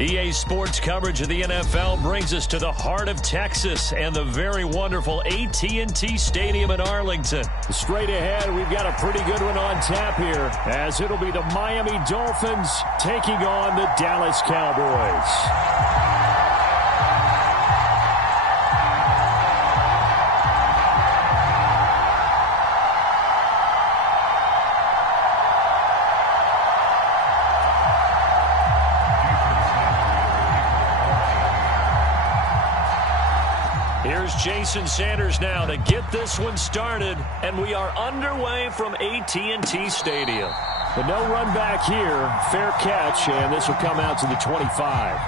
EA Sports coverage of the NFL brings us to the heart of Texas and the very wonderful AT&T Stadium in Arlington. Straight ahead, we've got a pretty good one on tap here, as it'll be the Miami Dolphins taking on the Dallas Cowboys. Here's Jason Sanders now to get this one started, and we are underway from AT&T Stadium. The no run back here, fair catch, and this will come out to the 25.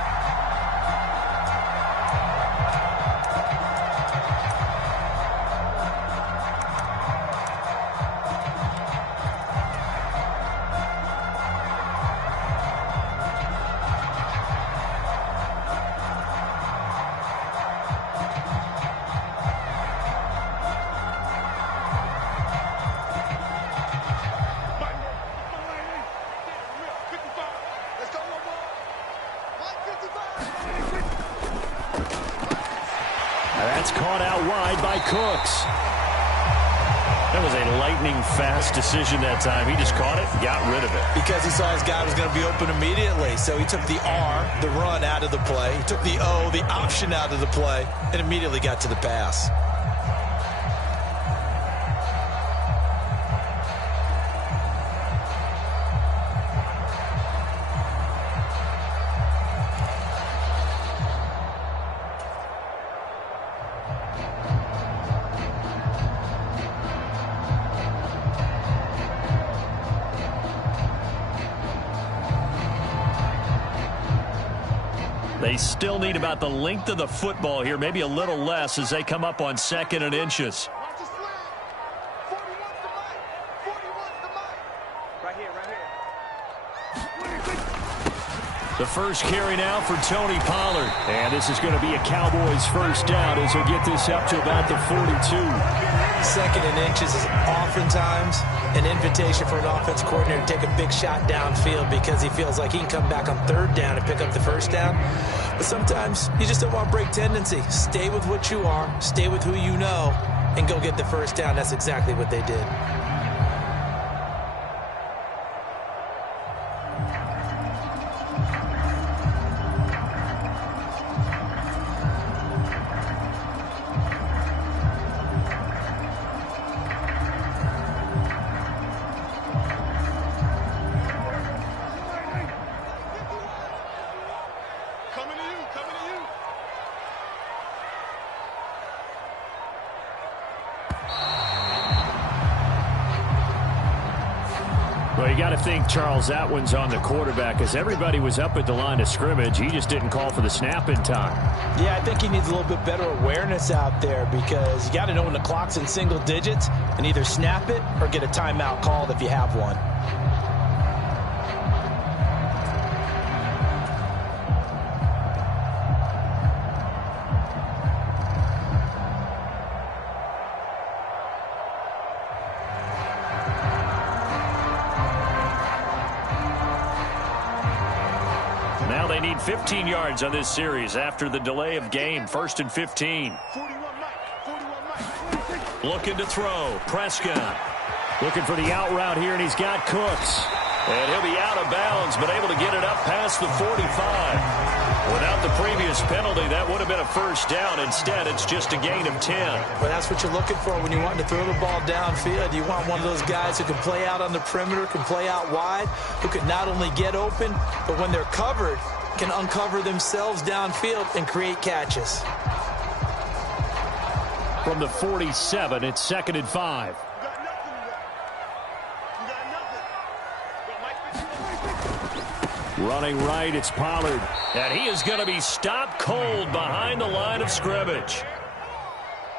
That's caught out wide by Cooks. That was a lightning-fast decision that time. He just caught it, got rid of it. Because he saw his guy was going to be open immediately. So he took the R, the run, out of the play. He took the O, the option, out of the play, and immediately got to the pass. They still need about the length of the football here, maybe a little less as they come up on 2nd and inches. The first carry now for Tony Pollard. And this is going to be a Cowboys first down as he'll get this up to about the 42. 2nd and inches is oftentimes an invitation for an offense coordinator to take a big shot downfield because he feels like he can come back on 3rd down and pick up the first down. But sometimes you just don't want to break tendency. Stay with what you are, stay with who you know, and go get the first down. That's exactly what they did. Well, you got to think, Charles, that one's on the quarterback as everybody was up at the line of scrimmage. He just didn't call for the snap in time. Yeah, I think he needs a little bit better awareness out there because you got to know when the clock's in single digits and either snap it or get a timeout called if you have one. Now they need 15 yards on this series after the delay of game. 1st and 15. Looking to throw. Prescott. Looking for the out route here, and he's got Cooks. And he'll be out of bounds, but able to get it up past the 45. Without the previous penalty, that would have been a first down. Instead, it's just a gain of 10. Well, that's what you're looking for when you want to throw the ball downfield. You want one of those guys who can play out on the perimeter, can play out wide, who can not only get open, but when they're covered, can uncover themselves downfield and create catches. From the 47, it's 2nd and 5. Running right, it's Pollard. And he is going to be stopped cold behind the line of scrimmage.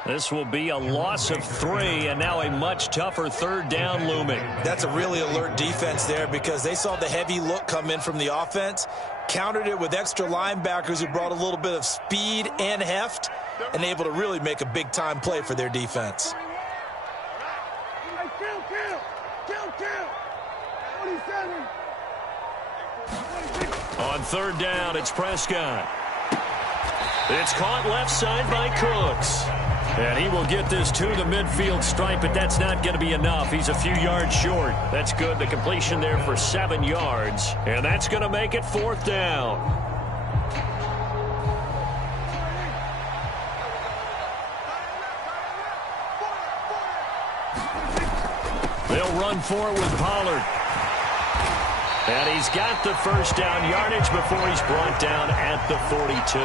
This will be a loss of 3, and now a much tougher 3rd down looming. That's a really alert defense there because they saw the heavy look come in from the offense, countered it with extra linebackers who brought a little bit of speed and heft, and able to really make a big-time play for their defense. On third down, it's Prescott. It's caught left side by Cooks. And he will get this to the midfield stripe, but that's not going to be enough. He's a few yards short. That's good. The completion there for 7 yards. And that's going to make it 4th down. They'll run for it with Pollard. And he's got the first down yardage before he's brought down at the 42.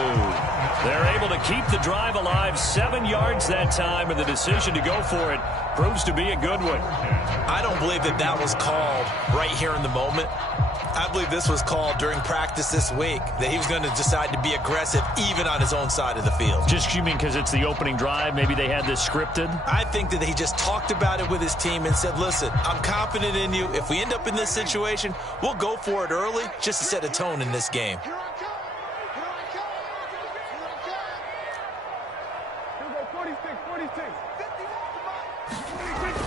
They're able to keep the drive alive, 7 yards that time, and the decision to go for it proves to be a good one. I don't believe that was called right here in the moment. I believe this was called during practice this week, that he was going to decide to be aggressive even on his own side of the field. Just you mean because it's the opening drive? Maybe they had this scripted? I think that he just talked about it with his team and said, listen, I'm confident in you. If we end up in this situation, we'll go for it early just to set a tone in this game.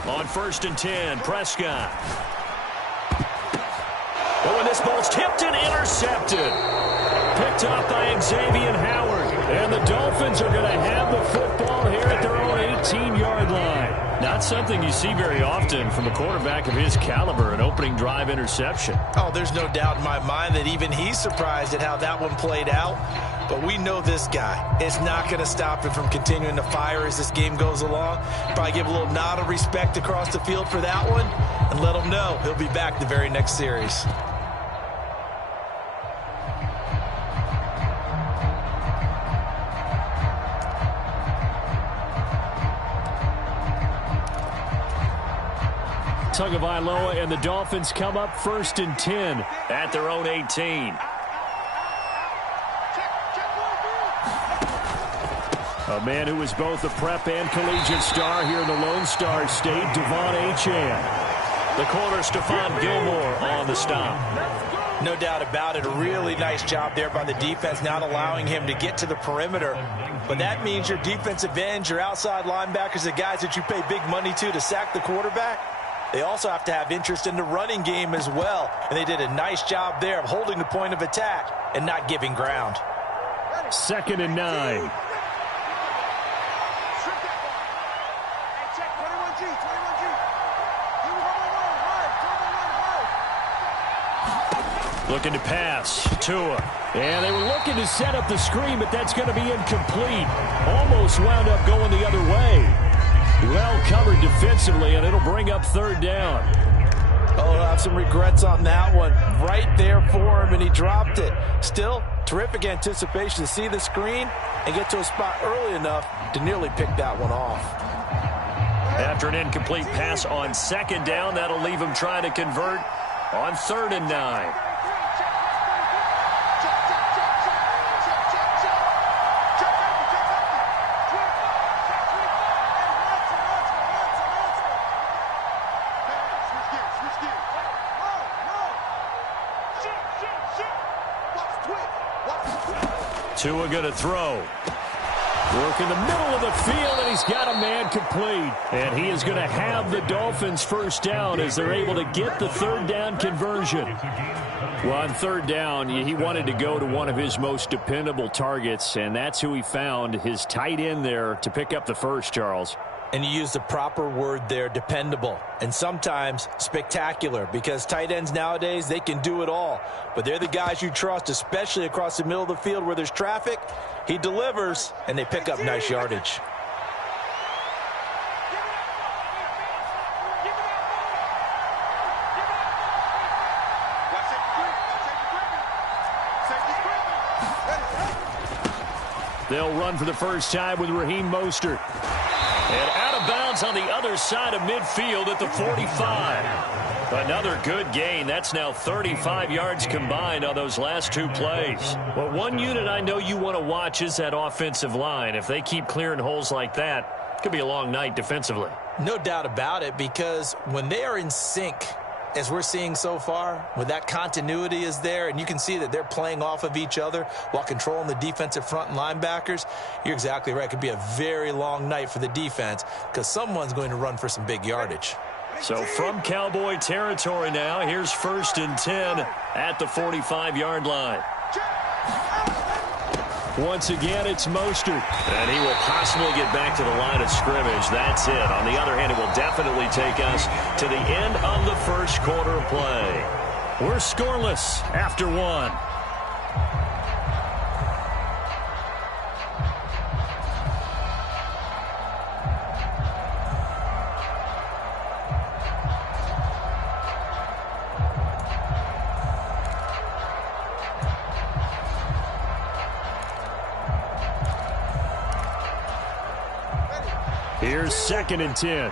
On 1st and 10, Prescott. Oh, and this ball's tipped and intercepted. Picked up by Xavier Howard. And the Dolphins are going to have the football here at their own 18-yard line. Not something you see very often from a quarterback of his caliber, an opening drive interception. Oh, there's no doubt in my mind that even he's surprised at how that one played out. But we know this guy is not going to stop him from continuing to fire as this game goes along. Probably give a little nod of respect across the field for that one and let him know he'll be back the very next series. Tagovailoa and the Dolphins come up 1st and 10 at their own 18. A man who is both a prep and collegiate star here in the Lone Star State, Devon Achane. The corner, Stephon Gilmore, on the stop. No doubt about it. A really nice job there by the defense, not allowing him to get to the perimeter. But that means your defensive ends, your outside linebackers, the guys that you pay big money to sack the quarterback, they also have to have interest in the running game as well. And they did a nice job there of holding the point of attack and not giving ground. 2nd and 9. Looking to pass. Tua. And they were looking to set up the screen, but that's going to be incomplete. Almost wound up going the other way. Well covered defensively, and it'll bring up 3rd down. Oh, he'll have some regrets on that one. Right there for him, and he dropped it. Still, terrific anticipation to see the screen and get to a spot early enough to nearly pick that one off. After an incomplete pass on 2nd down, that'll leave him trying to convert on 3rd and 9. Tua going to throw. Work in the middle of the field, and he's got a man complete. And he is going to have the Dolphins' first down as they're able to get the 3rd down conversion. Well, on 3rd down, he wanted to go to one of his most dependable targets, and that's who he found, his tight end there, to pick up the first, Charles. And you use the proper word there, dependable, and sometimes spectacular, because tight ends nowadays, they can do it all. But they're the guys you trust, especially across the middle of the field where there's traffic. He delivers, and they pick up nice yardage. They'll run for the first time with Raheem Mostert. And out of bounds on the other side of midfield at the 45. Another good gain. That's now 35 yards combined on those last 2 plays. Well, one unit I know you want to watch is that offensive line. If they keep clearing holes like that, it could be a long night defensively. No doubt about it, because when they are in sync, as we're seeing so far, when that continuity is there, and you can see that they're playing off of each other while controlling the defensive front and linebackers, you're exactly right. It could be a very long night for the defense because someone's going to run for some big yardage. So from Cowboy territory now, here's 1st and 10 at the 45-yard line. Once again, it's Mostert. And he will possibly get back to the line of scrimmage. That's it. On the other hand, it will definitely take us to the end of the first quarter of play. We're scoreless after one. Here's 2nd and 10.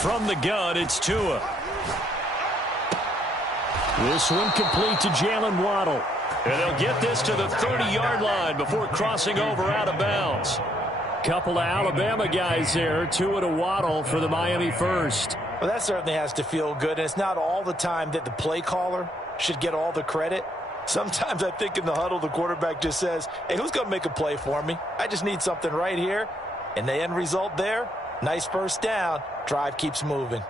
From the gun, it's Tua. This one complete to Jalen Waddle. And they'll get this to the 30-yard line before crossing over out of bounds. Couple of Alabama guys there. Tua to Waddle for the Miami first. Well, that certainly has to feel good. And it's not all the time that the play caller should get all the credit. Sometimes I think in the huddle, the quarterback just says, hey, who's going to make a play for me? I just need something right here. And the end result there, nice first down. Drive keeps moving.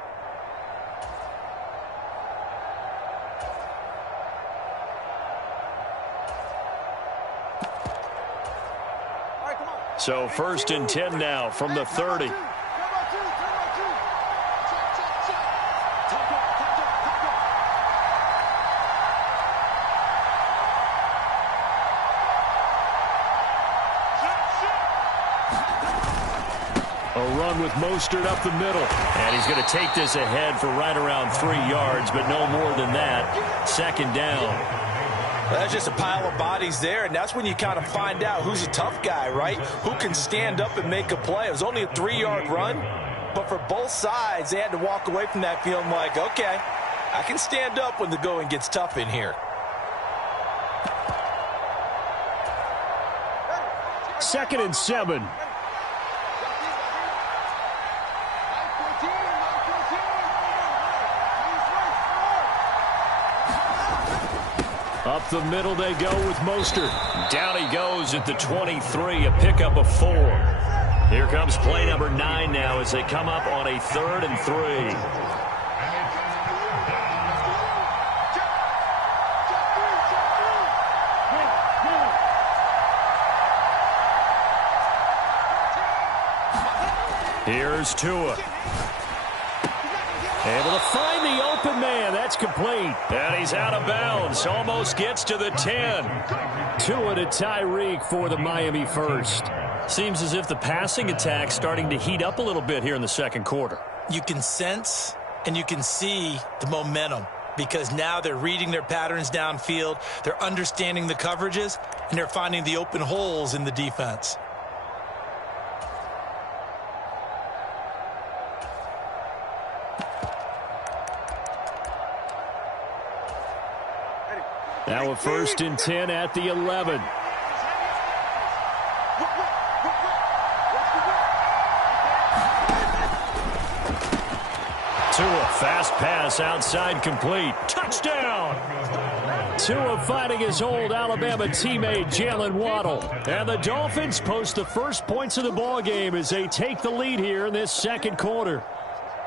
So 1st and 10 now from the 30. With Mostert up the middle. And he's going to take this ahead for right around 3 yards, but no more than that. 2nd down. Well, that's just a pile of bodies there, and that's when you kind of find out who's a tough guy, right? Who can stand up and make a play. It was only a 3-yard run, but for both sides, they had to walk away from that feeling like, okay, I can stand up when the going gets tough in here. 2nd and 7. Up the middle they go with Mostert. Down he goes at the 23, a pickup of 4. Here comes play number 9 now as they come up on a 3rd and 3. Here's Tua. Able to find the open man. That's complete. And he's out of bounds. Almost gets to the 10. Tua to Tyreek for the Miami first. Seems as if the passing attack's starting to heat up a little bit here in the second quarter. You can sense and you can see the momentum because now they're reading their patterns downfield. They're understanding the coverages, and they're finding the open holes in the defense. Now a 1st and 10 at the 11. Tua, fast pass outside complete. Touchdown! Tua fighting his old Alabama teammate Jalen Waddle. And the Dolphins post the first points of the ball game as they take the lead here in this second quarter.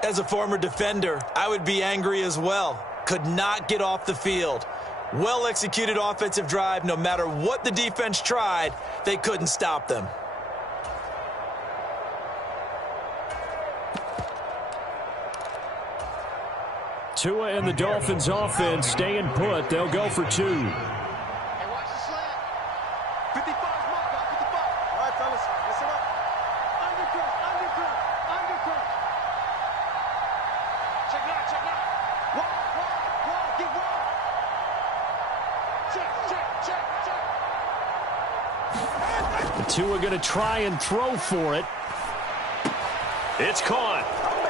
As a former defender, I would be angry as well. Could not get off the field. Well-executed offensive drive. No matter what the defense tried, they couldn't stop them. Tua and the Dolphins offense staying put. They'll go for 2. Hey, watch the slant. 55 mark out, 55. All right, fellas, listen up. Undercut, undercut, undercut. Check it out, check it out. Wall, get wall. Check. Tua going to try and throw for it. It's caught.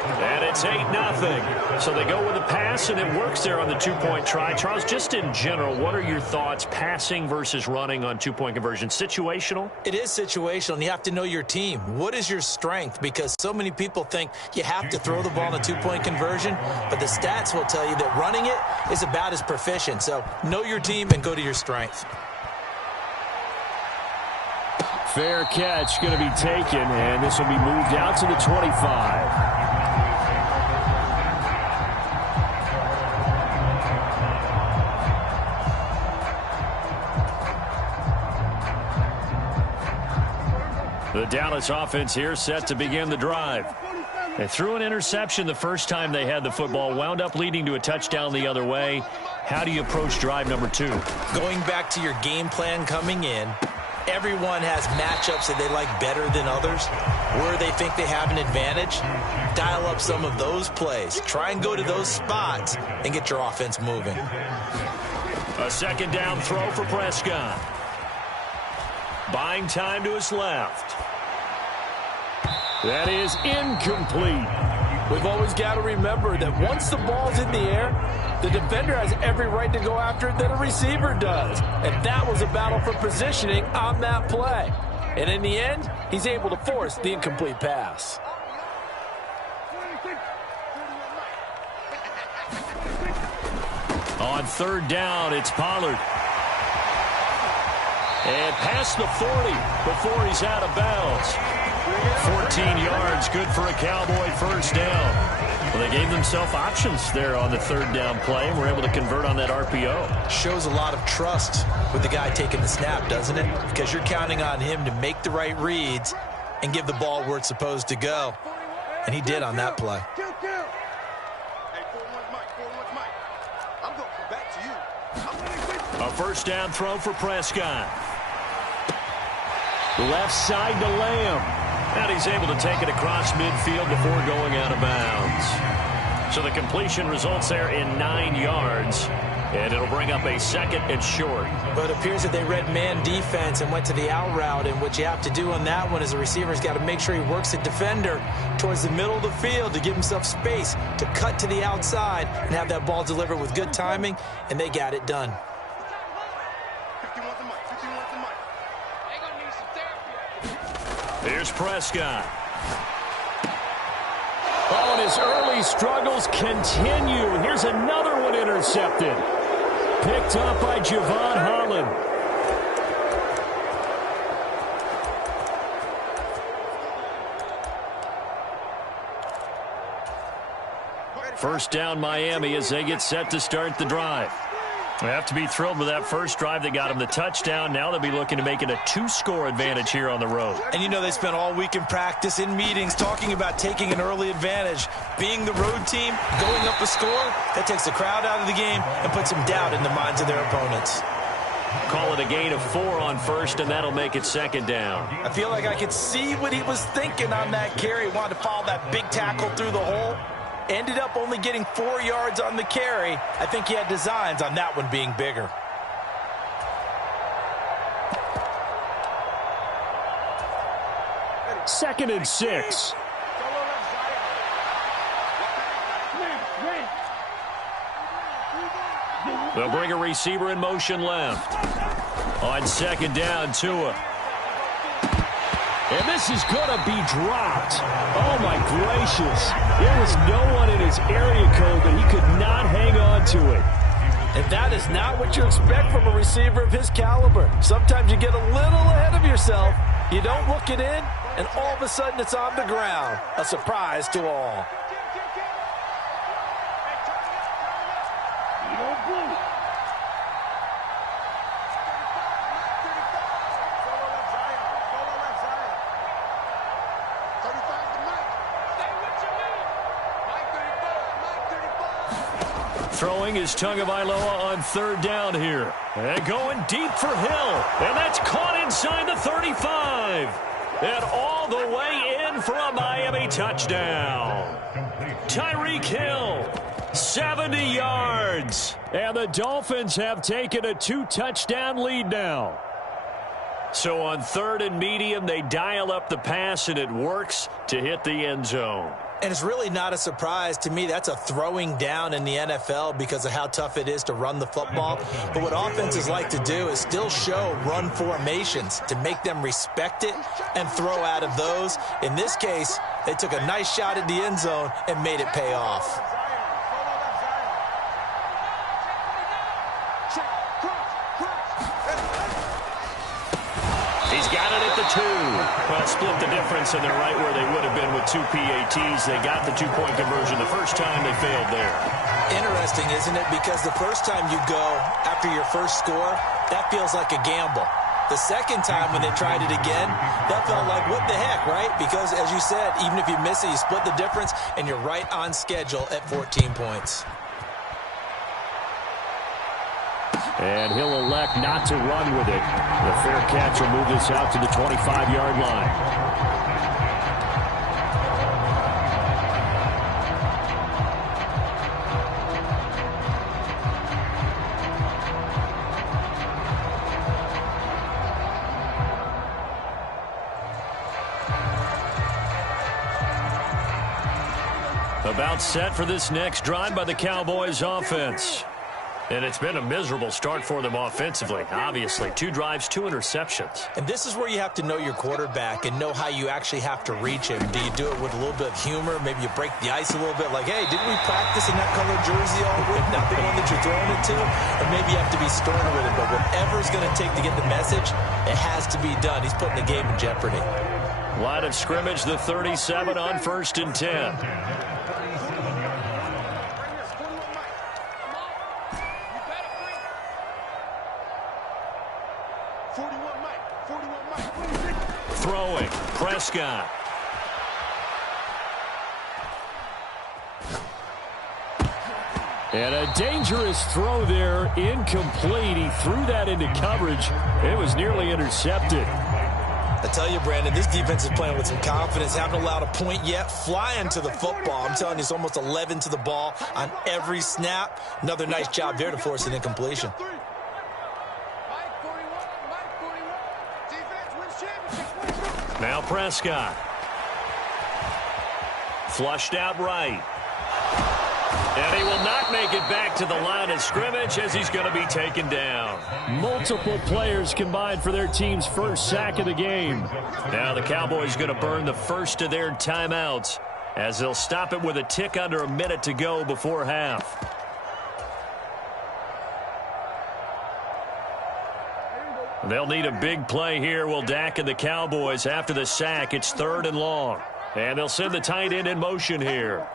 And it's 8-0. So they go with a pass, and it works there on the two-point try. Charles, just in general, what are your thoughts passing versus running on two-point conversion? Situational? It is situational, and you have to know your team. What is your strength? Because so many people think you have to throw the ball in a two-point conversion, but the stats will tell you that running it is about as proficient. So know your team and go to your strength. Fair catch going to be taken, and this will be moved out to the 25. The Dallas offense here set to begin the drive. They threw an interception the first time they had the football, wound up leading to a touchdown the other way. How do you approach drive number 2? Going back to your game plan coming in, everyone has matchups that they like better than others. Where they think they have an advantage, dial up some of those plays. Try and go to those spots and get your offense moving. A second down throw for Prescott. Buying time to his left. That is incomplete. We've always got to remember that once the ball's in the air, the defender has every right to go after it that a receiver does. And that was a battle for positioning on that play. And in the end, he's able to force the incomplete pass. On third down, it's Pollard. And past the 40 before he's out of bounds. 14 yards, good for a Cowboy first down. Well, they gave themselves options there on the third down play, and were able to convert on that RPO. Shows a lot of trust with the guy taking the snap, doesn't it? Because you're counting on him to make the right reads and give the ball where it's supposed to go. And he did on that play. A first down throw for Prescott. Left side to Lamb. And he's able to take it across midfield before going out of bounds. So the completion results there in 9 yards. And it'll bring up a second and short. But it appears that they read man defense and went to the out route. And what you have to do on that one is the receiver's got to make sure he works the defender towards the middle of the field to give himself space to cut to the outside and have that ball delivered with good timing. And they got it done. Here's Prescott. Oh, and his early struggles continue. Here's another one intercepted. Picked up by Javon Holland. First down Miami as they get set to start the drive. They have to be thrilled with that first drive. They got him the touchdown. Now they'll be looking to make it a 2-score advantage here on the road. And you know they spent all week in practice, in meetings, talking about taking an early advantage. Being the road team, going up a score, that takes the crowd out of the game and puts some doubt in the minds of their opponents. Call it a gain of 4 on first, and that'll make it second down. I feel like I could see what he was thinking on that carry. Wanted to follow that big tackle through the hole. Ended up only getting 4 yards on the carry. I think he had designs on that one being bigger. Second and 6. They'll bring a receiver in motion left. On second down, Tua. And this is going to be dropped. Oh, my gracious. There was no one in his area code, but he could not hang on to it. And that is not what you expect from a receiver of his caliber. Sometimes you get a little ahead of yourself. You don't look it in, and all of a sudden it's on the ground. A surprise to all. Throwing is Tagovailoa on third down here. And going deep for Hill. And that's caught inside the 35. And all the way in for a Miami touchdown. Tyreek Hill, 70 yards. And the Dolphins have taken a 2-touchdown lead now. So on third and medium, they dial up the pass, and it works to hit the end zone. And it's really not a surprise to me. That's a throwing down in the NFL because of how tough it is to run the football. But what offenses like to do is still show run formations to make them respect it and throw out of those. In this case, they took a nice shot at the end zone and made it pay off. He's He's got it at the 2. Well, split the difference, and they're right where they would have been with 2 PATs. They got the two-point conversion the first time. They failed there. Interesting, isn't it? Because the first time you go after your first score, that feels like a gamble. The second time when they tried it again, that felt like, what the heck, right? Because, as you said, even if you miss it, you split the difference, and you're right on schedule at 14 points. And he'll elect not to run with it. The fair catch will move this out to the 25-yard line. About set for this next drive by the Cowboys offense. And it's been a miserable start for them offensively, obviously. 2 drives, 2 interceptions. And this is where you have to know your quarterback and know how you actually have to reach him. Do you do it with a little bit of humor? Maybe you break the ice a little bit, like, hey, didn't we practice in that color jersey all week? Not the one that you're throwing it to? Or maybe you have to be stern with it. But whatever it's going to take to get the message, it has to be done. He's putting the game in jeopardy. Line of scrimmage, the 37 on 1st and 10. Throwing, Prescott. And a dangerous throw there, incomplete. He threw that into coverage. It was nearly intercepted. I tell you, Brandon, this defense is playing with some confidence. Haven't allowed a point yet. Flying to the football. I'm telling you, it's almost 11 to the ball on every snap. Another nice job there to force an incompletion. Now Prescott. Flushed out right. And he will not make it back to the line of scrimmage as he's going to be taken down. Multiple players combined for their team's first sack of the game. Now the Cowboys going to burn the first of their timeouts as they'll stop it with a tick under a minute to go before half. They'll need a big play here, will Dak and the Cowboys. After the sack, it's 3rd and long. And they'll send the tight end in motion here.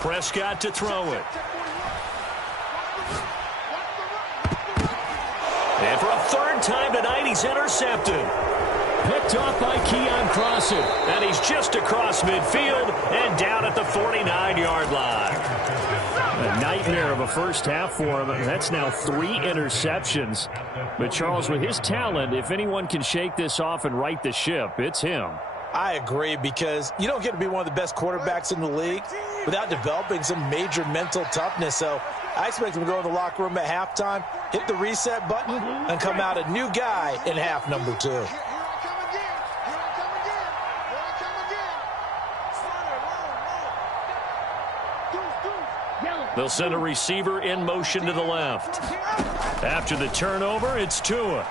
Prescott to throw it. And for a 3rd time tonight, he's intercepted. Picked off by Keon Crossan. And he's just across midfield and down at the 49-yard line. A nightmare of a first half for him. That's now 3 interceptions. But, Charles, with his talent, if anyone can shake this off and right the ship, it's him. I agree, because you don't get to be one of the best quarterbacks in the league without developing some major mental toughness. So I expect him to go in the locker room at halftime, hit the reset button, and come out a new guy in half number 2. They'll send a receiver in motion to the left. After the turnover, it's Tua.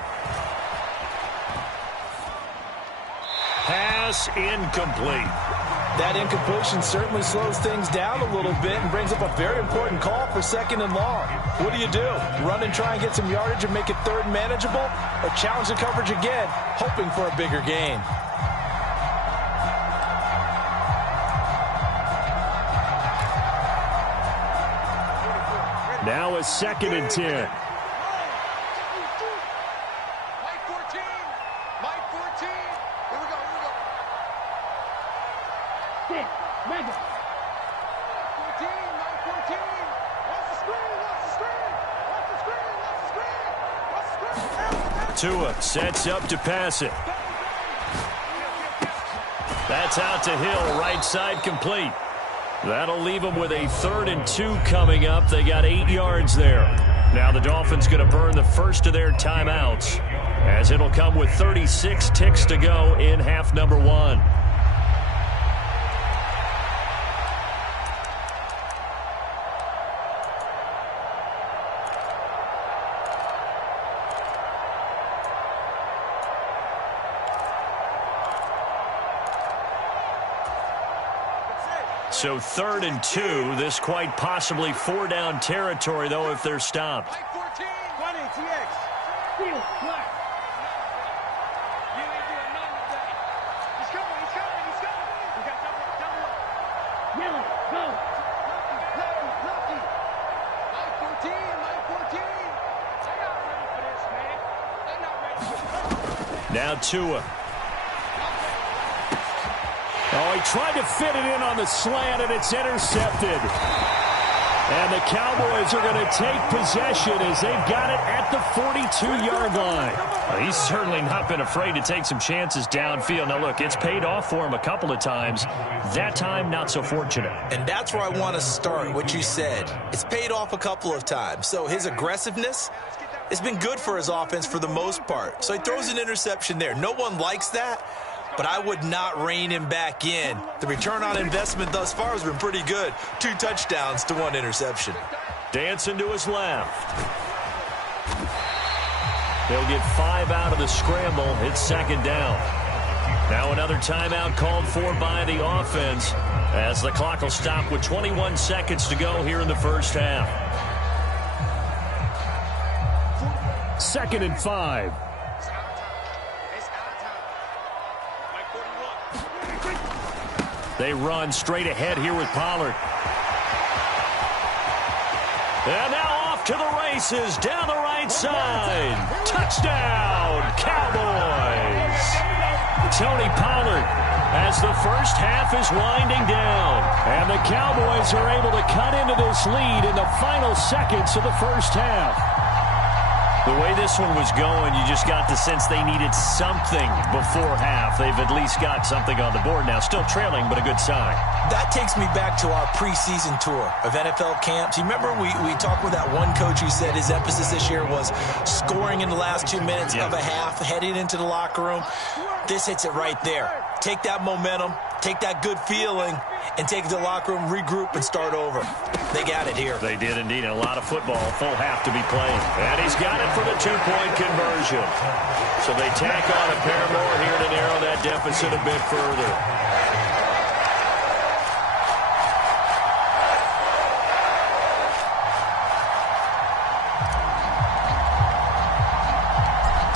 Pass incomplete. That incompletion certainly slows things down a little bit and brings up a very important call for 2nd and long. What do? Run and try and get some yardage and make it 3rd manageable, or challenge the coverage again, hoping for a bigger gain? Now a 2nd and 10. Mike 14. Mike 14. Here we go. Mega. 14. Mike 14. Watch the screen. Tua sets up to pass it. That's out to Hill, right side complete. That'll leave them with a 3rd and 2 coming up. They got 8 yards there. Now the Dolphins going to burn the first of their timeouts, as it'll come with 36 ticks to go in half number 1. So 3rd and 2. This quite possibly 4-down territory, though, if they're stopped. Mike 14. 20. TX. Steal, black. You ain't doing nothing today. He's coming. We got double up. Yellow, go. Lucky. Line 14. They're not ready for this, man. They're not ready for this. Now Tua. Oh, he tried to fit it in on the slant, and it's intercepted. And the Cowboys are going to take possession as they've got it at the 42-yard line. Well, he's certainly not been afraid to take some chances downfield. Now, look, it's paid off for him a couple of times. That time, not so fortunate. And that's where I want to start, what you said. It's paid off a couple of times. So his aggressiveness has been good for his offense for the most part. So he throws an interception there. No one likes that, but I would not rein him back in. The return on investment thus far has been pretty good. 2 touchdowns to 1 interception. Dancing to his left. They'll get 5 out of the scramble. It's second down. Now another timeout called for by the offense as the clock will stop with 21 seconds to go here in the first half. 2nd and 5. They run straight ahead here with Pollard. And now off to the races down the right side. Touchdown, Cowboys. Tony Pollard as the first half is winding down. And the Cowboys are able to cut into this lead in the final seconds of the first half. The way this one was going, you just got the sense they needed something before half. They've at least got something on the board now. Still trailing, but a good sign. That takes me back to our preseason tour of NFL camps. You remember we talked with that one coach who said his emphasis this year was scoring in the last 2 minutes of a half, heading into the locker room. This hits it right there. Take that momentum, take that good feeling, and take it to the locker room, regroup, and start over. They got it here. They did indeed. And a lot of football, full half to be played. And he's got it for the 2-point conversion. So they tack on a pair more here to narrow that deficit a bit further.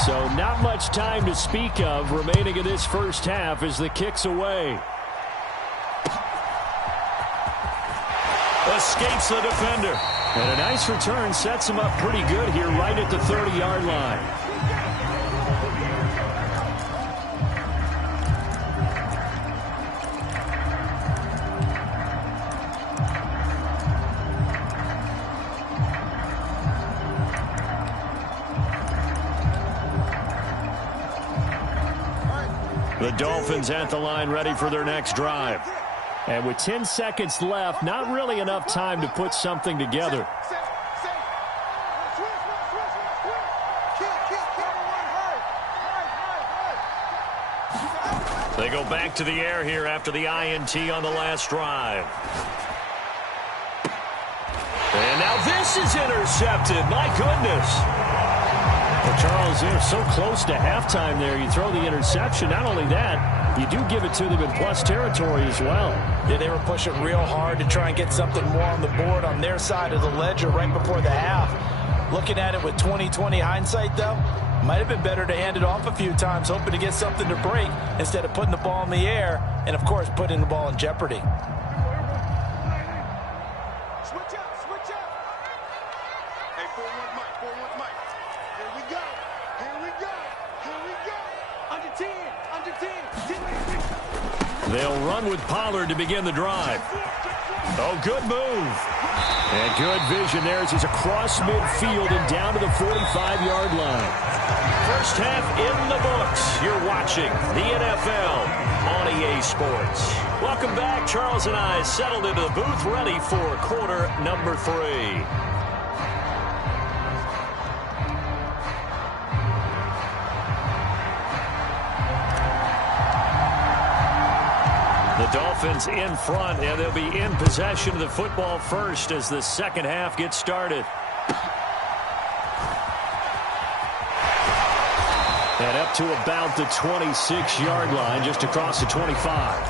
So not much time to speak of remaining in this first half as the kick's away. Escapes the defender. And a nice return sets him up pretty good here right at the 30-yard line. The Dolphins at the line ready for their next drive. And with 10 seconds left, not really enough time to put something together. They go back to the air here after the INT on the last drive. And now this is intercepted. My goodness. Well, Charles, they're so close to halftime there. You throw the interception. Not only that, you do give it to them in plus territory as well. Yeah, they were pushing real hard to try and get something more on the board on their side of the ledger right before the half. Looking at it with 20/20 hindsight, though, might have been better to hand it off a few times, hoping to get something to break instead of putting the ball in the air and, of course, putting the ball in jeopardy. Switch up. Hey, 4-1 Mike. Here we go. Under 10. They'll run with Pollard to begin the drive. Oh, good move. And good vision there as he's across midfield and down to the 45-yard line. First half in the books. You're watching the NFL on EA Sports. Welcome back. Charles and I settled into the booth ready for quarter number 3. The Dolphins in front, and they'll be in possession of the football first as the second half gets started. And up to about the 26-yard line, just across the 25.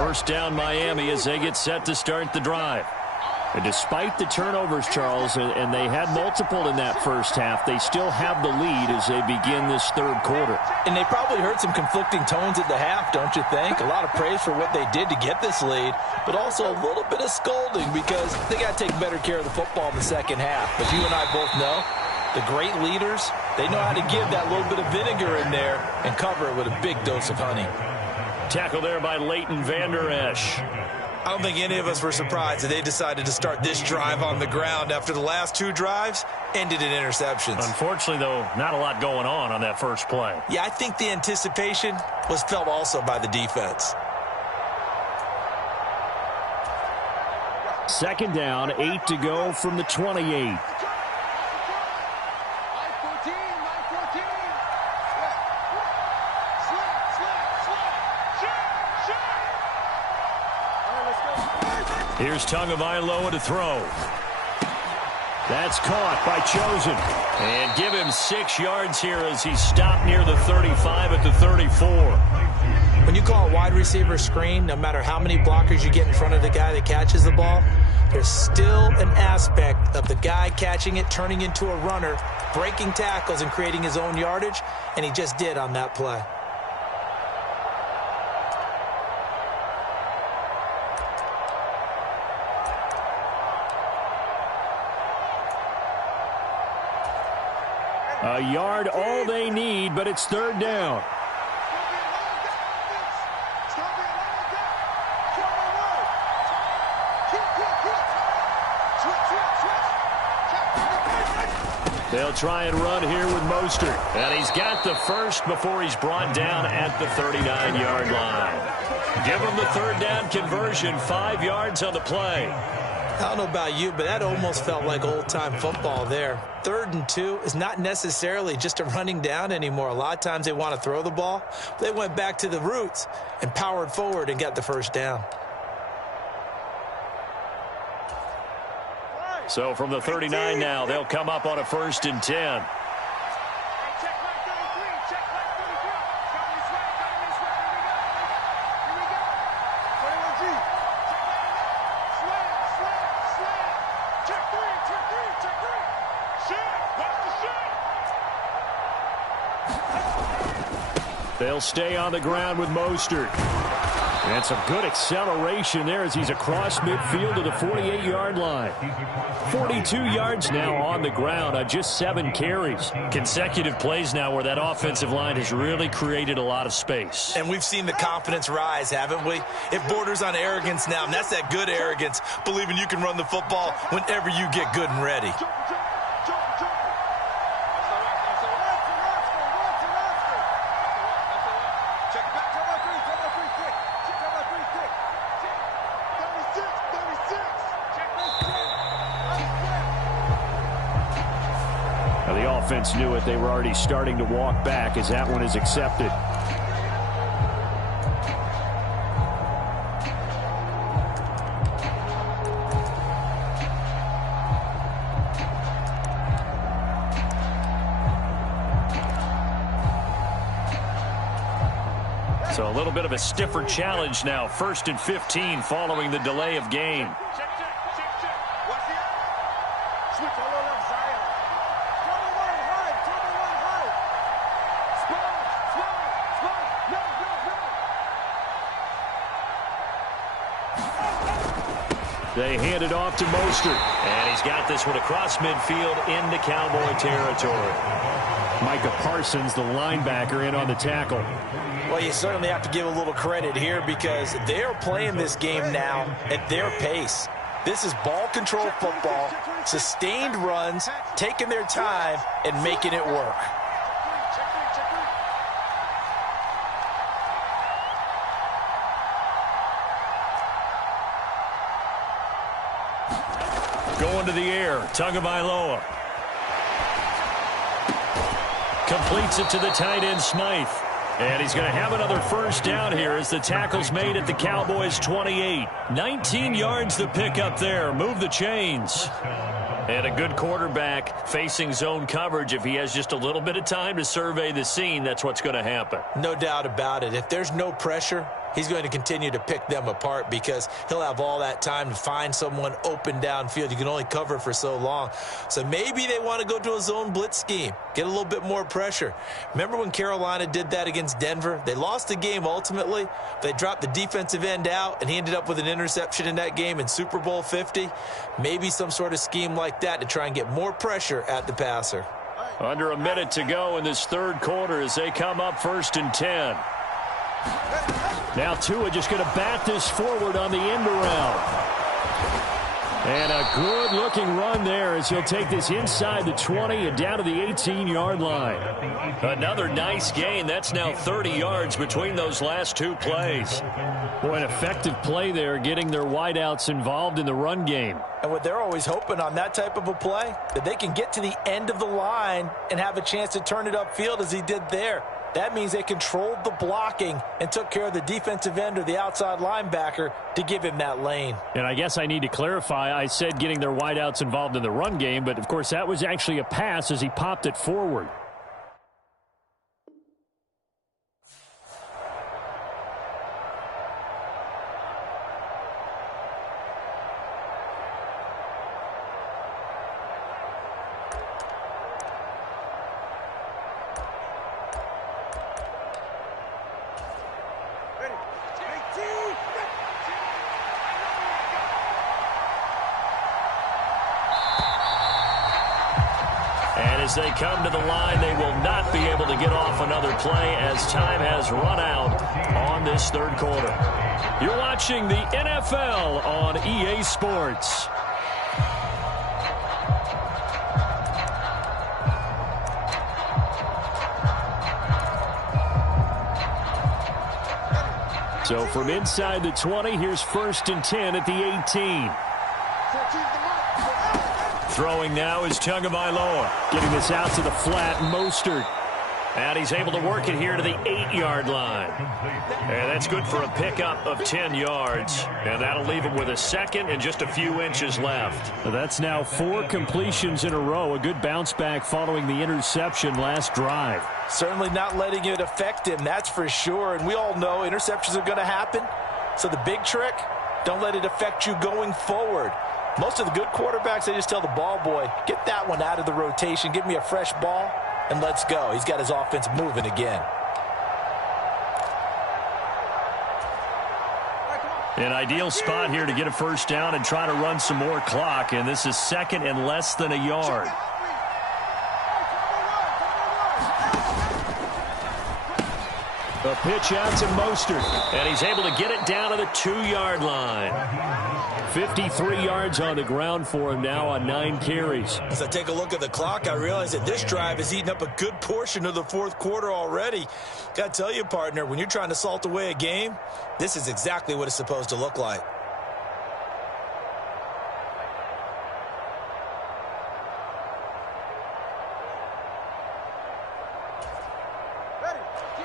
First down Miami as they get set to start the drive. And despite the turnovers, Charles, and they had multiple in that first half, they still have the lead as they begin this third quarter. And they probably heard some conflicting tones at the half, don't you think? A lot of praise for what they did to get this lead, but also a little bit of scolding because they got to take better care of the football in the second half. But you and I both know the great leaders, they know how to give that little bit of vinegar in there and cover it with a big dose of honey. Tackle there by Leighton Vander Esch. I don't think any of us were surprised that they decided to start this drive on the ground after the last two drives ended in interceptions. Unfortunately, though, not a lot going on that first play. Yeah, I think the anticipation was felt also by the defense. Second down, 8 to go from the 28. Here's Tagovailoa to throw. That's caught by Chosen. And give him 6 yards here as he stopped near the 35 at the 34. When you call a wide receiver screen, no matter how many blockers you get in front of the guy that catches the ball, there's still an aspect of the guy catching it, turning into a runner, breaking tackles and creating his own yardage, and he just did on that play. A yard, all they need, but it's third down. They'll try and run here with Mostert. And he's got the first before he's brought down at the 39-yard line. Give him the third down conversion, 5 yards on the play. I don't know about you, but that almost felt like old-time football there. 3rd and 2 is not necessarily just a running down anymore. A lot of times they want to throw the ball. They went back to the roots and powered forward and got the first down. So from the 39 now, they'll come up on a 1st and 10. They'll stay on the ground with Mostert. And some good acceleration there as he's across midfield to the 48-yard line. 42 yards now on the ground on just 7 carries. Consecutive plays now where that offensive line has really created a lot of space. And we've seen the confidence rise, haven't we? It borders on arrogance now, and that's that good arrogance, believing you can run the football whenever you get good and ready. Offense knew it. They were already starting to walk back as that one is accepted. So a little bit of a stiffer challenge now. 1st and 15 following the delay of game. They hand it off to Mostert. And he's got this one across midfield into Cowboy territory. Micah Parsons, the linebacker, in on the tackle. Well, you certainly have to give a little credit here because they're playing this game now at their pace. This is ball control football, sustained runs, taking their time, and making it work. Going to the air, Tagovailoa. Completes it to the tight end, Smythe. And he's going to have another first down here as the tackle's made at the Cowboys' 28. 19 yards to pick up there. Move the chains. And a good quarterback facing zone coverage. If he has just a little bit of time to survey the scene, that's what's going to happen. No doubt about it. If there's no pressure, he's going to continue to pick them apart because he'll have all that time to find someone open downfield. You can only cover for so long. So maybe they want to go to a zone blitz scheme, get a little bit more pressure. Remember when Carolina did that against Denver? They lost the game ultimately. They dropped the defensive end out, and he ended up with an interception in that game in Super Bowl 50. Maybe some sort of scheme like that to try and get more pressure at the passer. Under a minute to go in this third quarter as they come up 1st and 10. Now Tua just going to bat this forward on the end around. And a good-looking run there as he'll take this inside the 20 and down to the 18-yard line. Another nice gain. That's now 30 yards between those last two plays. Boy, an effective play there, getting their wideouts involved in the run game. And what they're always hoping on that type of a play, that they can get to the end of the line and have a chance to turn it upfield as he did there. That means they controlled the blocking and took care of the defensive end or the outside linebacker to give him that lane. And I guess I need to clarify, I said getting their wideouts involved in the run game, but of course that was actually a pass as he popped it forward. As they come to the line, they will not be able to get off another play as time has run out on this third quarter. You're watching the NFL on EA Sports. So from inside the 20, here's 1st and 10 at the 18. Throwing now is Tagovailoa. Getting this out to the flat, Mostert. And he's able to work it here to the 8-yard line. And that's good for a pickup of 10 yards. And that'll leave him with a second and just a few inches left. That's now 4 completions in a row. A good bounce back following the interception last drive. Certainly not letting it affect him, that's for sure. And we all know interceptions are going to happen. So the big trick, don't let it affect you going forward. Most of the good quarterbacks, they just tell the ball boy, get that one out of the rotation, give me a fresh ball, and let's go. He's got his offense moving again. An ideal spot here to get a first down and try to run some more clock, and this is 2nd and less than a yard. A pitch out to Mostert, and he's able to get it down to the 2-yard line. 53 yards on the ground for him now on 9 carries. As I take a look at the clock, I realize that this drive has eaten up a good portion of the fourth quarter already. Got to tell you, partner, when you're trying to salt away a game, this is exactly what it's supposed to look like.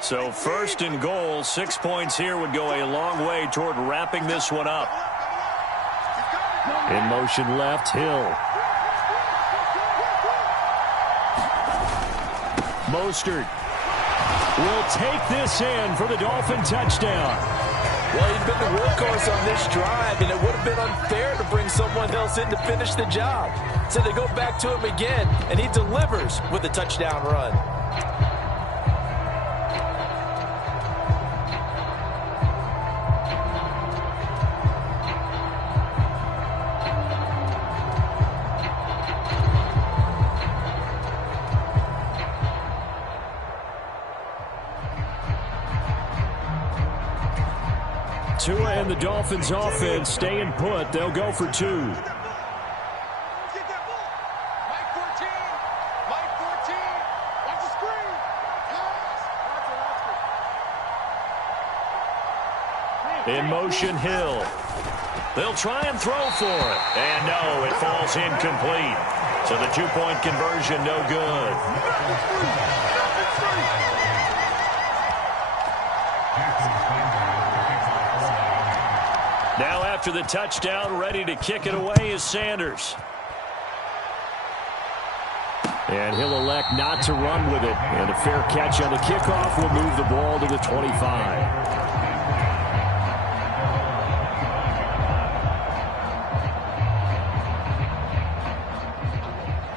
So 1st and goal, 6 points here would go a long way toward wrapping this one up. In motion left, Hill. Mostert will take this in for the Dolphin touchdown. Well, he's been the workhorse on this drive, and it would have been unfair to bring someone else in to finish the job. So they go back to him again, and he delivers with a touchdown run. Tua and the Dolphins offense staying put. They'll go for 2. In motion, Hill. They'll try and throw for it. And no, it falls incomplete. So the 2-point conversion no good. Now after the touchdown, ready to kick it away is Sanders. And he'll elect not to run with it. And a fair catch on the kickoff will move the ball to the 25.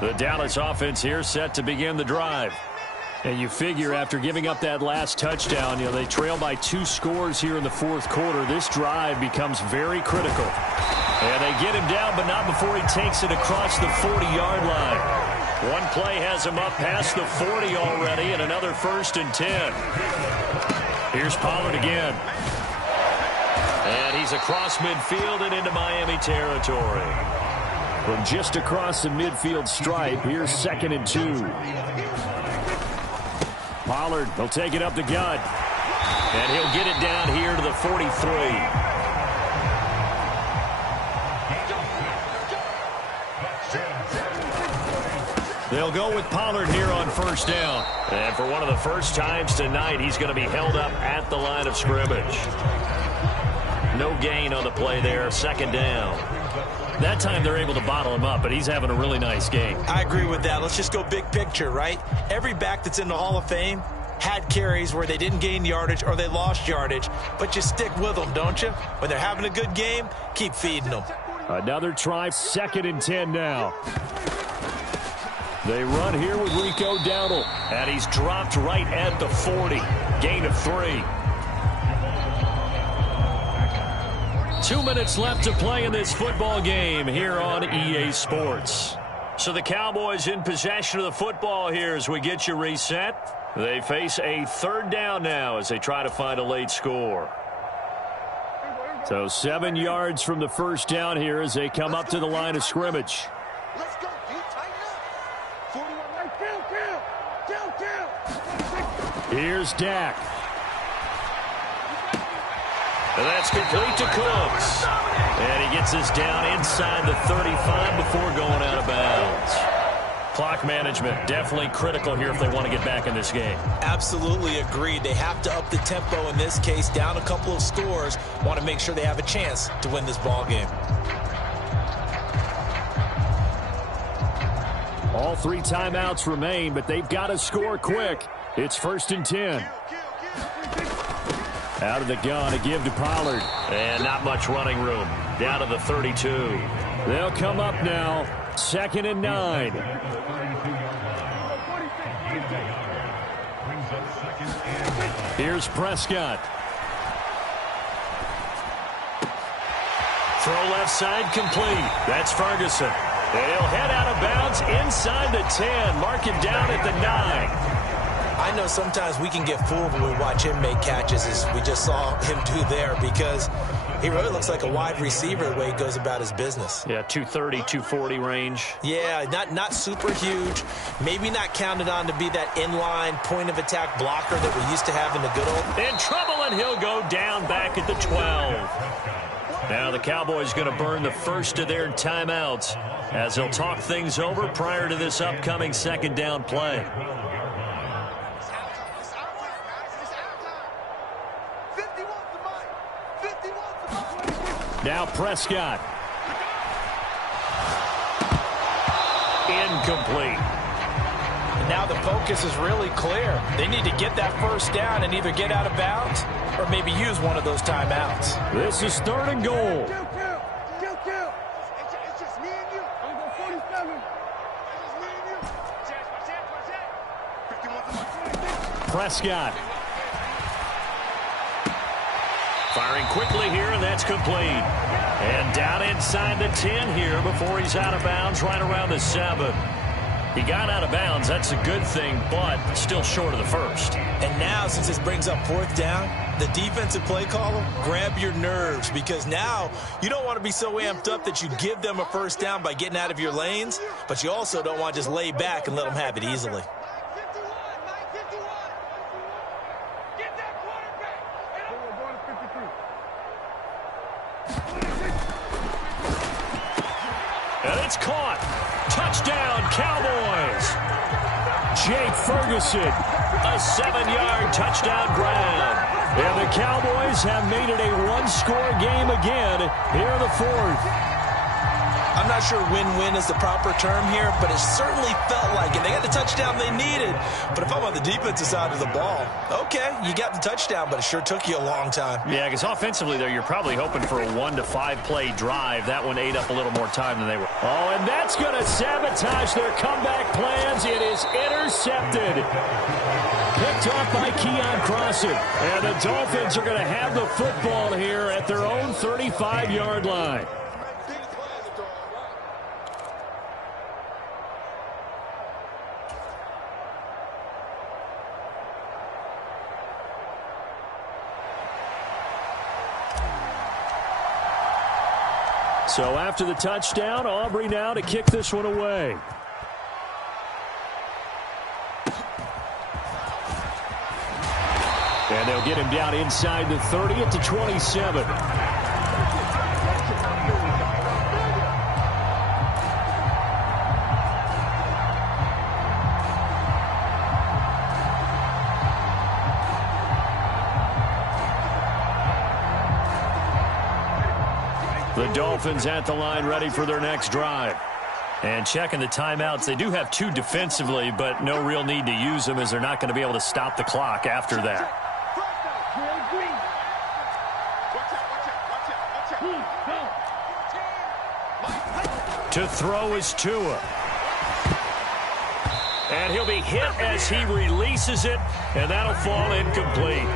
The Dallas offense here set to begin the drive. And you figure after giving up that last touchdown, they trail by 2 scores here in the fourth quarter. This drive becomes very critical. And they get him down, but not before he takes it across the 40-yard line. One play has him up past the 40 already, and another 1st and 10. Here's Pollard again. And he's across midfield and into Miami territory. From just across the midfield stripe, here's 2nd and 2. Pollard will take it up the gut. And he'll get it down here to the 43. They'll go with Pollard here on 1st down. And for one of the first times tonight, he's going to be held up at the line of scrimmage. No gain on the play there, 2nd down. That time they're able to bottle him up, but he's having a really nice game. I agree with that. Let's just go big picture, right? Every back that's in the Hall of Fame had carries where they didn't gain yardage or they lost yardage, but you stick with them, don't you? When they're having a good game, keep feeding them. Another try, 2nd and 10 now. They run here with Rico Dowdle, and he's dropped right at the 40. Gain of 3. 2 minutes left to play in this football game here on EA Sports. So the Cowboys in possession of the football here as we get you reset. They face a 3rd down now as they try to find a late score. So 7 yards from the 1st down here as they come up to the line of scrimmage. Let's go, dude. Tighten up. 41. Here's Dak. And that's complete to Cooks. And he gets us down inside the 35 before going out of bounds. Clock management definitely critical here if they want to get back in this game. Absolutely agreed. They have to up the tempo in this case, down a couple of scores. Want to make sure they have a chance to win this ball game. All 3 timeouts remain, but they've got to score quick. It's 1st and 10. Out of the gun, a give to Pollard. And not much running room. Down to the 32. They'll come up now. 2nd and 9. Here's Prescott. Throw left side complete. That's Ferguson. And he'll head out of bounds inside the 10. Mark him down at the 9. I know sometimes we can get fooled when we watch him make catches, as we just saw him do there, because he really looks like a wide receiver the way he goes about his business. Yeah, 230, 240 range. Yeah, not super huge. Maybe not counted on to be that inline point-of-attack blocker that we used to have in the good old. In trouble, and he'll go down back at the 12. Now the Cowboys going to burn the first of their timeouts as they'll talk things over prior to this upcoming 2nd down play. Now Prescott. Incomplete. And now the focus is really clear. They need to get that 1st down and either get out of bounds or maybe use one of those timeouts. This is 3rd and goal. Kill. It's just me and you. I'm going to go 47. It's just me and you. Prescott. Firing quickly here, and that's complete. And down inside the 10 here before he's out of bounds right around the 7. He got out of bounds. That's a good thing, but still short of the 1st. And now, since this brings up 4th down, the defensive play caller, grab your nerves, because now you don't want to be so amped up that you give them a 1st down by getting out of your lanes, but you also don't want to just lay back and let them have it easily. And it's caught. Touchdown, Cowboys. Jake Ferguson, a 7-yard touchdown grab. And the Cowboys have made it a 1-score game again here in the 4th. I I'm not sure win-win is the proper term here, but it certainly felt like it. They got the touchdown they needed. But if I'm on the defensive side of the ball, okay, you got the touchdown, but it sure took you a long time. Yeah, because offensively, though, you're probably hoping for a 1 to 5 play drive. That one ate up a little more time than they were. Oh, and that's going to sabotage their comeback plans. It is intercepted. Picked off by Keon Crossan. And the Dolphins are going to have the football here at their own 35-yard line. So after the touchdown, Aubrey now to kick this one away. And they'll get him down inside the 30 at the 27. The Dolphins at the line ready for their next drive. And checking the timeouts, they do have 2 defensively, but no real need to use them as they're not going to be able to stop the clock after that. To throw is Tua. And he'll be hit as he releases it, and that'll fall incomplete.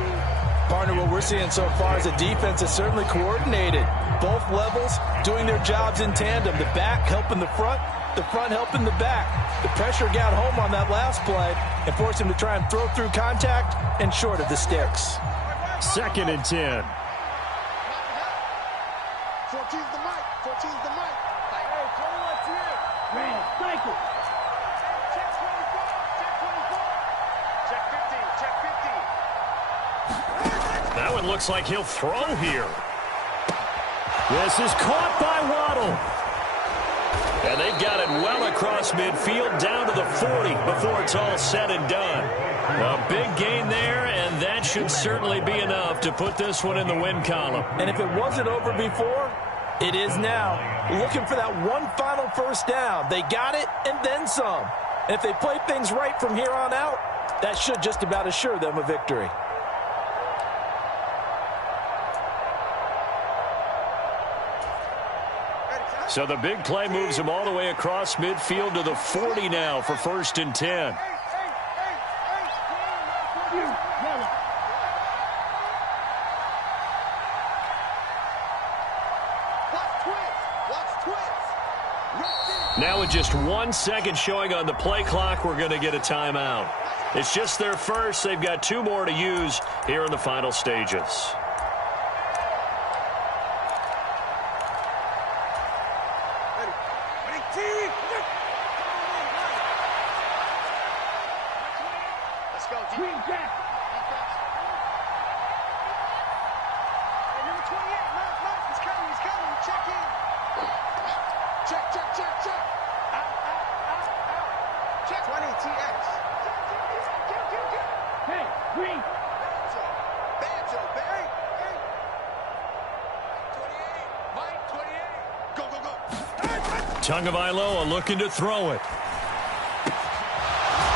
Partner, what we're seeing so far is the defense is certainly coordinated. Both levels doing their jobs in tandem. The back helping the front helping the back. The pressure got home on that last play and forced him to try and throw through contact and short of the sticks. 2nd and 10. 14's the mic. 14's the mic. Hey, 21's here. Man, cycle. Check 24. Check 24. Check 15. Check 15. That one looks like he'll throw here. This is caught by Waddle. And they've got it well across midfield down to the 40 before it's all said and done. A big gain there, and that should certainly be enough to put this one in the win column. And if it wasn't over before, it is now. Looking for that one final first down. They got it and then some. And if they play things right from here on out, that should just about assure them a victory. So the big play moves them all the way across midfield to the 40 now for 1st and 10. Now with just 1 second showing on the play clock, we're going to get a timeout. It's just their first. They've got 2 more to use here in the final stages. Tagovailoa looking to throw it.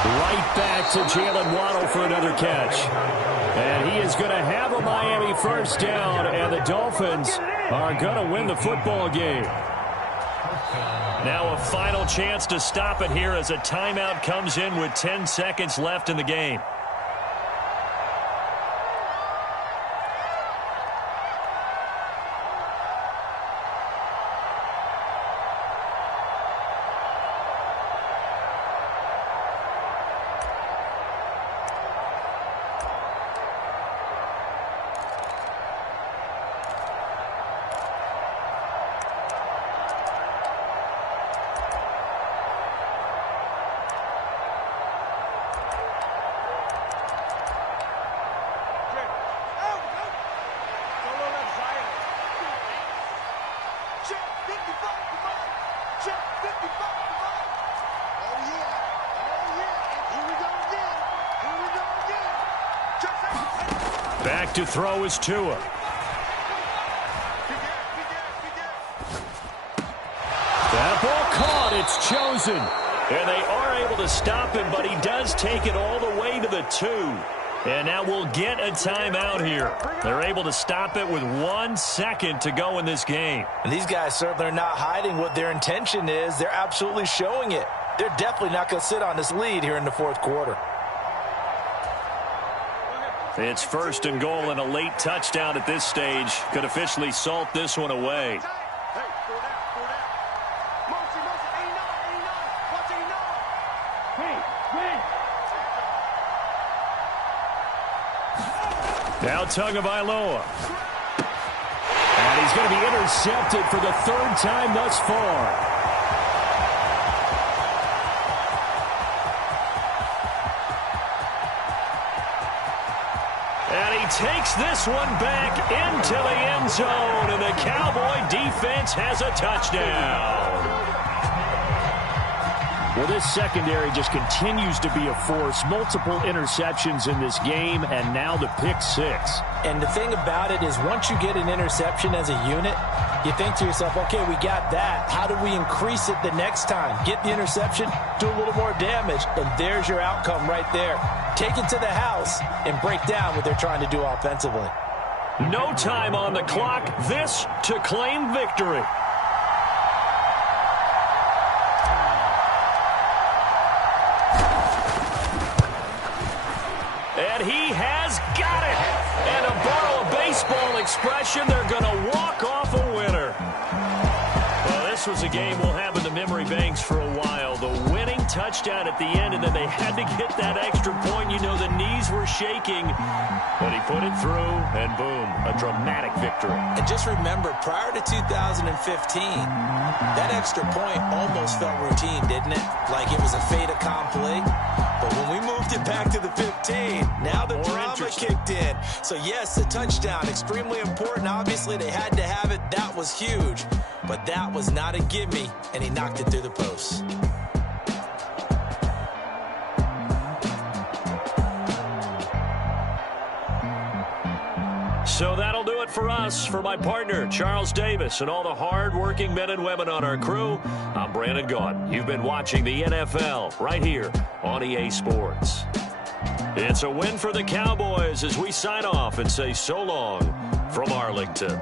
Right back to Jalen Waddle for another catch. And he is going to have a Miami first down, and the Dolphins are going to win the football game. Now a final chance to stop it here as a timeout comes in with 10 seconds left in the game. Back to throw is Tua. It's chosen. And they are able to stop him, but he does take it all the way to the 2. And now we'll get a timeout here. They're able to stop it with 1 second to go in this game. And these guys certainly are not hiding what their intention is. They're absolutely showing it. They're definitely not going to sit on this lead here in the fourth quarter. It's 1st and goal, and a late touchdown at this stage could officially salt this one away. Now Tagovailoa. And he's going to be intercepted for the 3rd time thus far. And he takes this one back into the end zone, and the Cowboy defense has a touchdown. Well, this secondary just continues to be a force. Multiple interceptions in this game, and now the pick 6. And the thing about it is once you get an interception as a unit, you think to yourself, okay, we got that. How do we increase it the next time? Get the interception, do a little more damage, and there's your outcome right there. Take it to the house and break down what they're trying to do offensively. No time on the clock. This to claim victory. And he has got it. And to borrow a baseball expression, they're going to walk off a winner. Well, this was a game we'll have in the memory banks for a while. The winning touchdown at the end, and then they had to get that extra point. You know, the knees were shaking. But he put it through, and boom, a dramatic victory. And just remember, prior to 2015, that extra point almost felt routine, didn't it? Like it was a fait accompli. But when we moved it back to the 15, now the drama kicked in. So, yes, the touchdown, extremely important. Obviously, they had to have it. That was huge. But that was not a gimme, and he knocked it through the post. So that'll do it for us. For my partner, Charles Davis, and all the hard-working men and women on our crew, I'm Brandon Gaudin. You've been watching the NFL right here on EA Sports. It's a win for the Cowboys as we sign off and say so long from Arlington.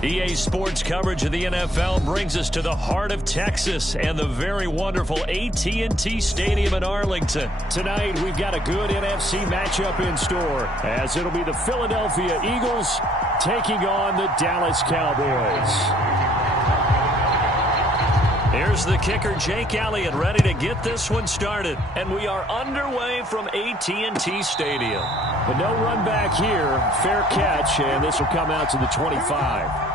EA Sports coverage of the NFL brings us to the heart of Texas and the very wonderful AT&T Stadium in Arlington. Tonight, we've got a good NFC matchup in store, as it'll be the Philadelphia Eagles taking on the Dallas Cowboys. Here's the kicker, Jake Elliott, ready to get this one started. And we are underway from AT&T Stadium. But no run back here. Fair catch, and this will come out to the 25.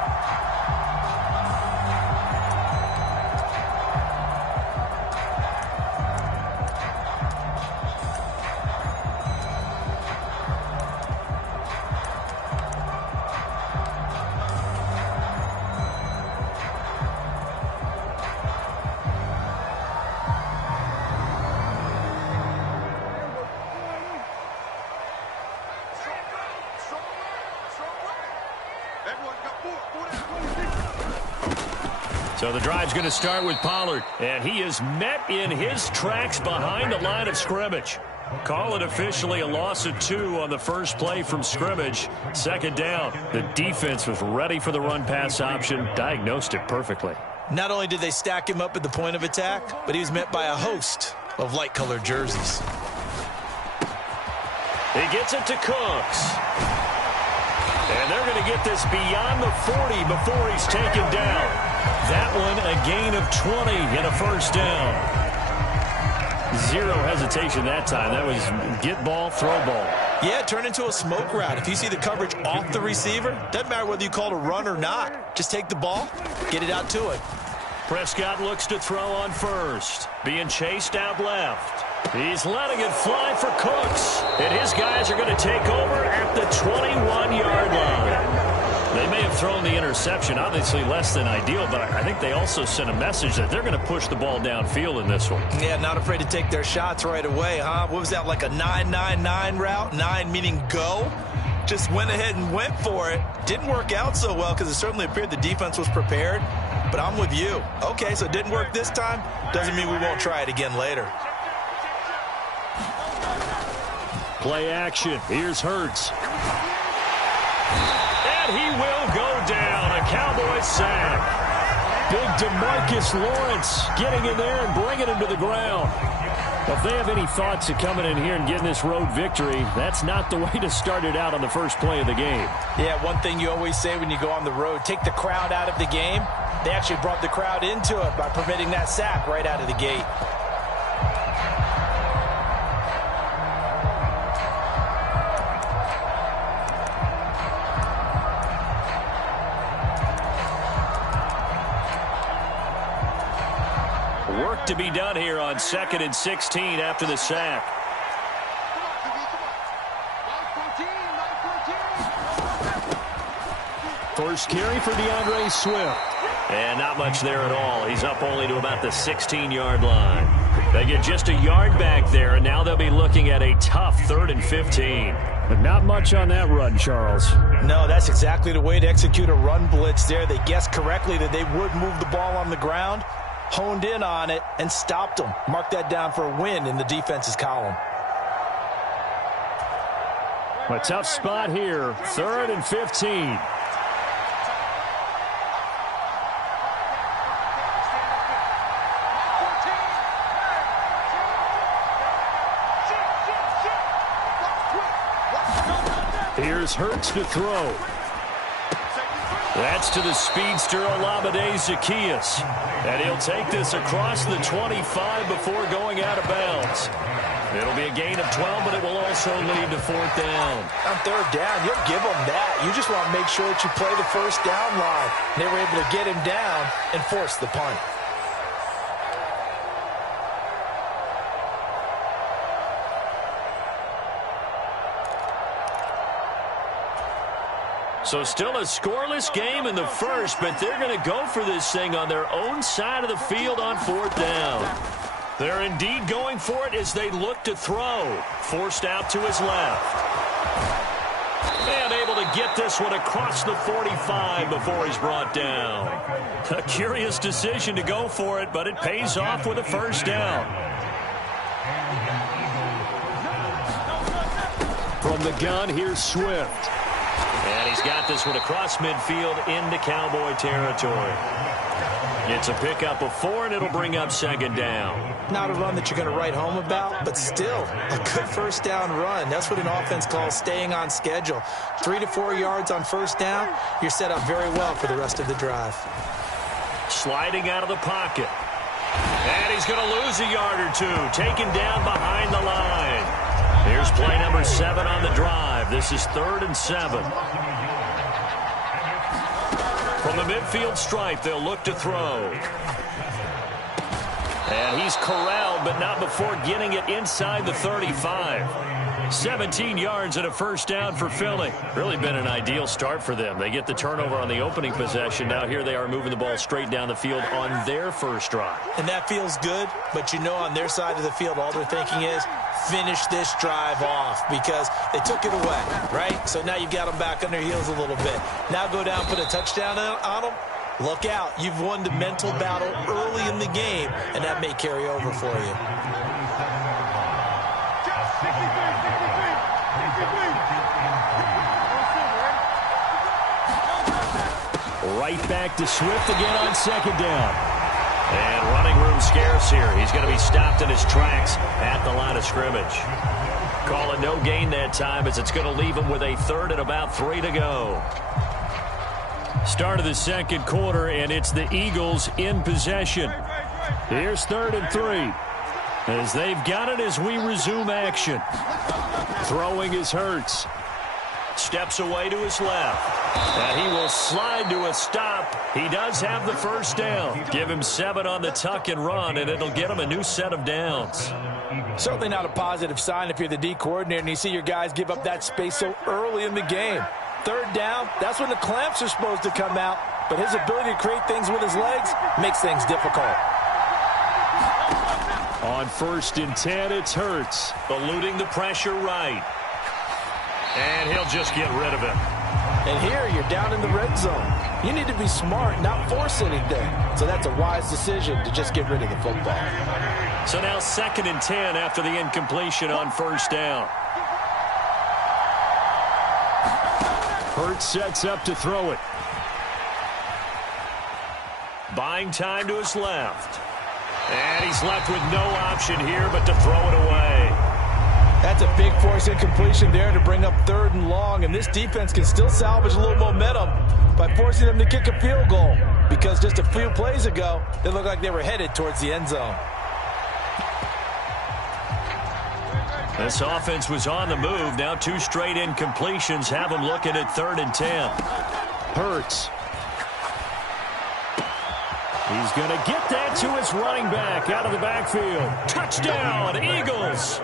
So the drive's going to start with Pollard, and he is met in his tracks behind the line of scrimmage. Call it officially a loss of 2 on the first play from scrimmage. Second down. The defense was ready for the run-pass option, diagnosed it perfectly. Not only did they stack him up at the point of attack, but he was met by a host of light-colored jerseys. He gets it to Cooks. And they're going to get this beyond the 40 before he's taken down. That one a gain of 20 and a first down. Zero hesitation that time. That was get ball, throw ball. Yeah, it turned into a smoke route. If you see the coverage off the receiver, doesn't matter whether you call it a run or not. Just take the ball, get it out to it. Prescott looks to throw on first. Being chased out left. He's letting it fly for Cooks. And his guys are going to take over at the 21-yard line. They may have thrown the interception, obviously less than ideal, but I think they also sent a message that they're going to push the ball downfield in this one. Yeah, not afraid to take their shots right away, huh? What was that, like a 9-9-9 route? 9 meaning go? Just went ahead and went for it. Didn't work out so well because it certainly appeared the defense was prepared, but I'm with you. Okay, so it didn't work this time. Doesn't mean we won't try it again later. Play action. Here's Hurts. And he will go down. A Cowboys sack. Big DeMarcus Lawrence getting in there and bringing him to the ground. If they have any thoughts of coming in here and getting this road victory, that's not the way to start it out on the first play of the game. Yeah, one thing you always say when you go on the road, take the crowd out of the game. They actually brought the crowd into it by permitting that sack right out of the gate. Work to be done here on 2nd and 16 after the sack. First carry for DeAndre Swift. And not much there at all. He's up only to about the 16-yard line. They get just a yard back there, and now they'll be looking at a tough 3rd and 15. But not much on that run, Charles. No, that's exactly the way to execute a run blitz there. They guessed correctly that they would move the ball on the ground, honed in on it, and stopped them. Mark that down for a win in the defense's column. A tough spot here, 3rd and 15. Here's Hurts to throw. That's to the speedster Olamide Zaccheaus. And he'll take this across the 25 before going out of bounds. It'll be a gain of 12, but it will also lead to 4th down. On 3rd down, you'll give them that. You just want to make sure that you play the first down line. They were able to get him down and force the punt. So still a scoreless game in the first, but they're going to go for this thing on their own side of the field on 4th down. They're indeed going for it as they look to throw. Forced out to his left. And able to get this one across the 45 before he's brought down. A curious decision to go for it, but it pays off with a first down. From the gun, here's Swift. And he's got this one across midfield into Cowboy territory. It's a pickup of 4, and it'll bring up second down. Not a run that you're going to write home about, but still a good first down run. That's what an offense calls staying on schedule. 3 to 4 yards on first down, you're set up very well for the rest of the drive. Sliding out of the pocket. And he's going to lose a yard or two. Taken down behind the line. Here's play number 7 on the drive. This is 3rd and 7. From the midfield stripe, they'll look to throw. And he's corralled, but not before getting it inside the 35. 17 yards and a first down for Philly. Really been an ideal start for them. They get the turnover on the opening possession. Now here they are moving the ball straight down the field on their first drive. And that feels good, but you know on their side of the field, all they're thinking is finish this drive off because they took it away, right? So now you've got them back on their heels a little bit. Now go down, put a touchdown on them. Look out. You've won the mental battle early in the game, and that may carry over for you. Right back to Swift again on second down. And running room scarce here. He's going to be stopped in his tracks at the line of scrimmage. Call it no gain that time as it's going to leave him with a 3rd and about 3 to go. Start of the second quarter, and it's the Eagles in possession. Here's 3rd and 3. As they've got it as we resume action. Throwing is Hurts. Steps away to his left. And he will slide to a stop. He does have the first down. Give him 7 on the tuck and run, and it'll get him a new set of downs. Certainly not a positive sign if you're the D coordinator and you see your guys give up that space so early in the game. 3rd down, that's when the clamps are supposed to come out, but his ability to create things with his legs makes things difficult. On 1st and 10, it's Hurts. Eluding the pressure right. And he'll just get rid of it. And here you're down in the red zone. You need to be smart, not force anything. So that's a wise decision to just get rid of the football. So now 2nd and 10 after the incompletion on first down. Hurts sets up to throw it. Buying time to his left. And he's left with no option here but to throw it away. That's a big force incompletion there to bring up 3rd and long, and this defense can still salvage a little momentum by forcing them to kick a field goal because just a few plays ago, they looked like they were headed towards the end zone. This offense was on the move. Now 2 straight incompletions have them looking at 3rd and 10. Hurts. He's going to get that to his running back out of the backfield. Touchdown, Eagles.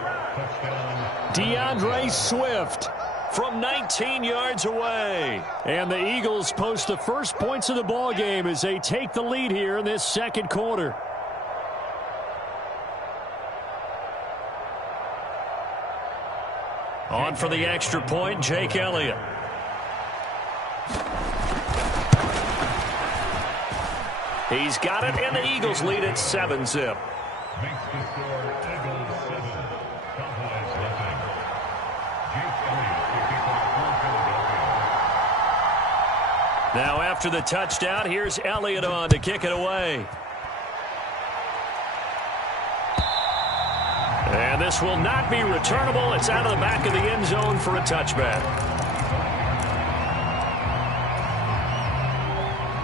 DeAndre Swift from 19 yards away. And the Eagles post the first points of the ball game as they take the lead here in this second quarter. On for the extra point, Jake Elliott. He's got it, and the Eagles lead at 7-zip. Now after the touchdown, here's Elliott on to kick it away. And this will not be returnable. It's out of the back of the end zone for a touchback.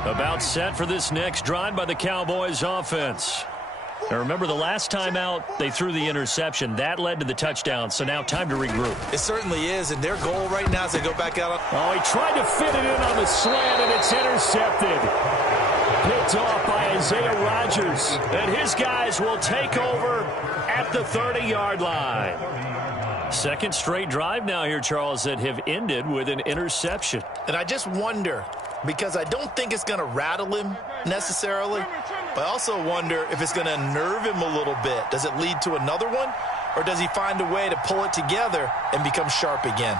About set for this next drive by the Cowboys offense. Now remember, the last time out, they threw the interception. That led to the touchdown, so now time to regroup. It certainly is, and their goal right now is to go back out. Oh, he tried to fit it in on the slant, and it's intercepted. Picked off by Isaiah Rodgers. And his guys will take over at the 30-yard line. Second straight drive now here, Charles, that have ended with an interception. And I just wonder, because I don't think it's going to rattle him necessarily, but I also wonder if it's going to unnerve him a little bit. Does it lead to another one, or does he find a way to pull it together and become sharp again?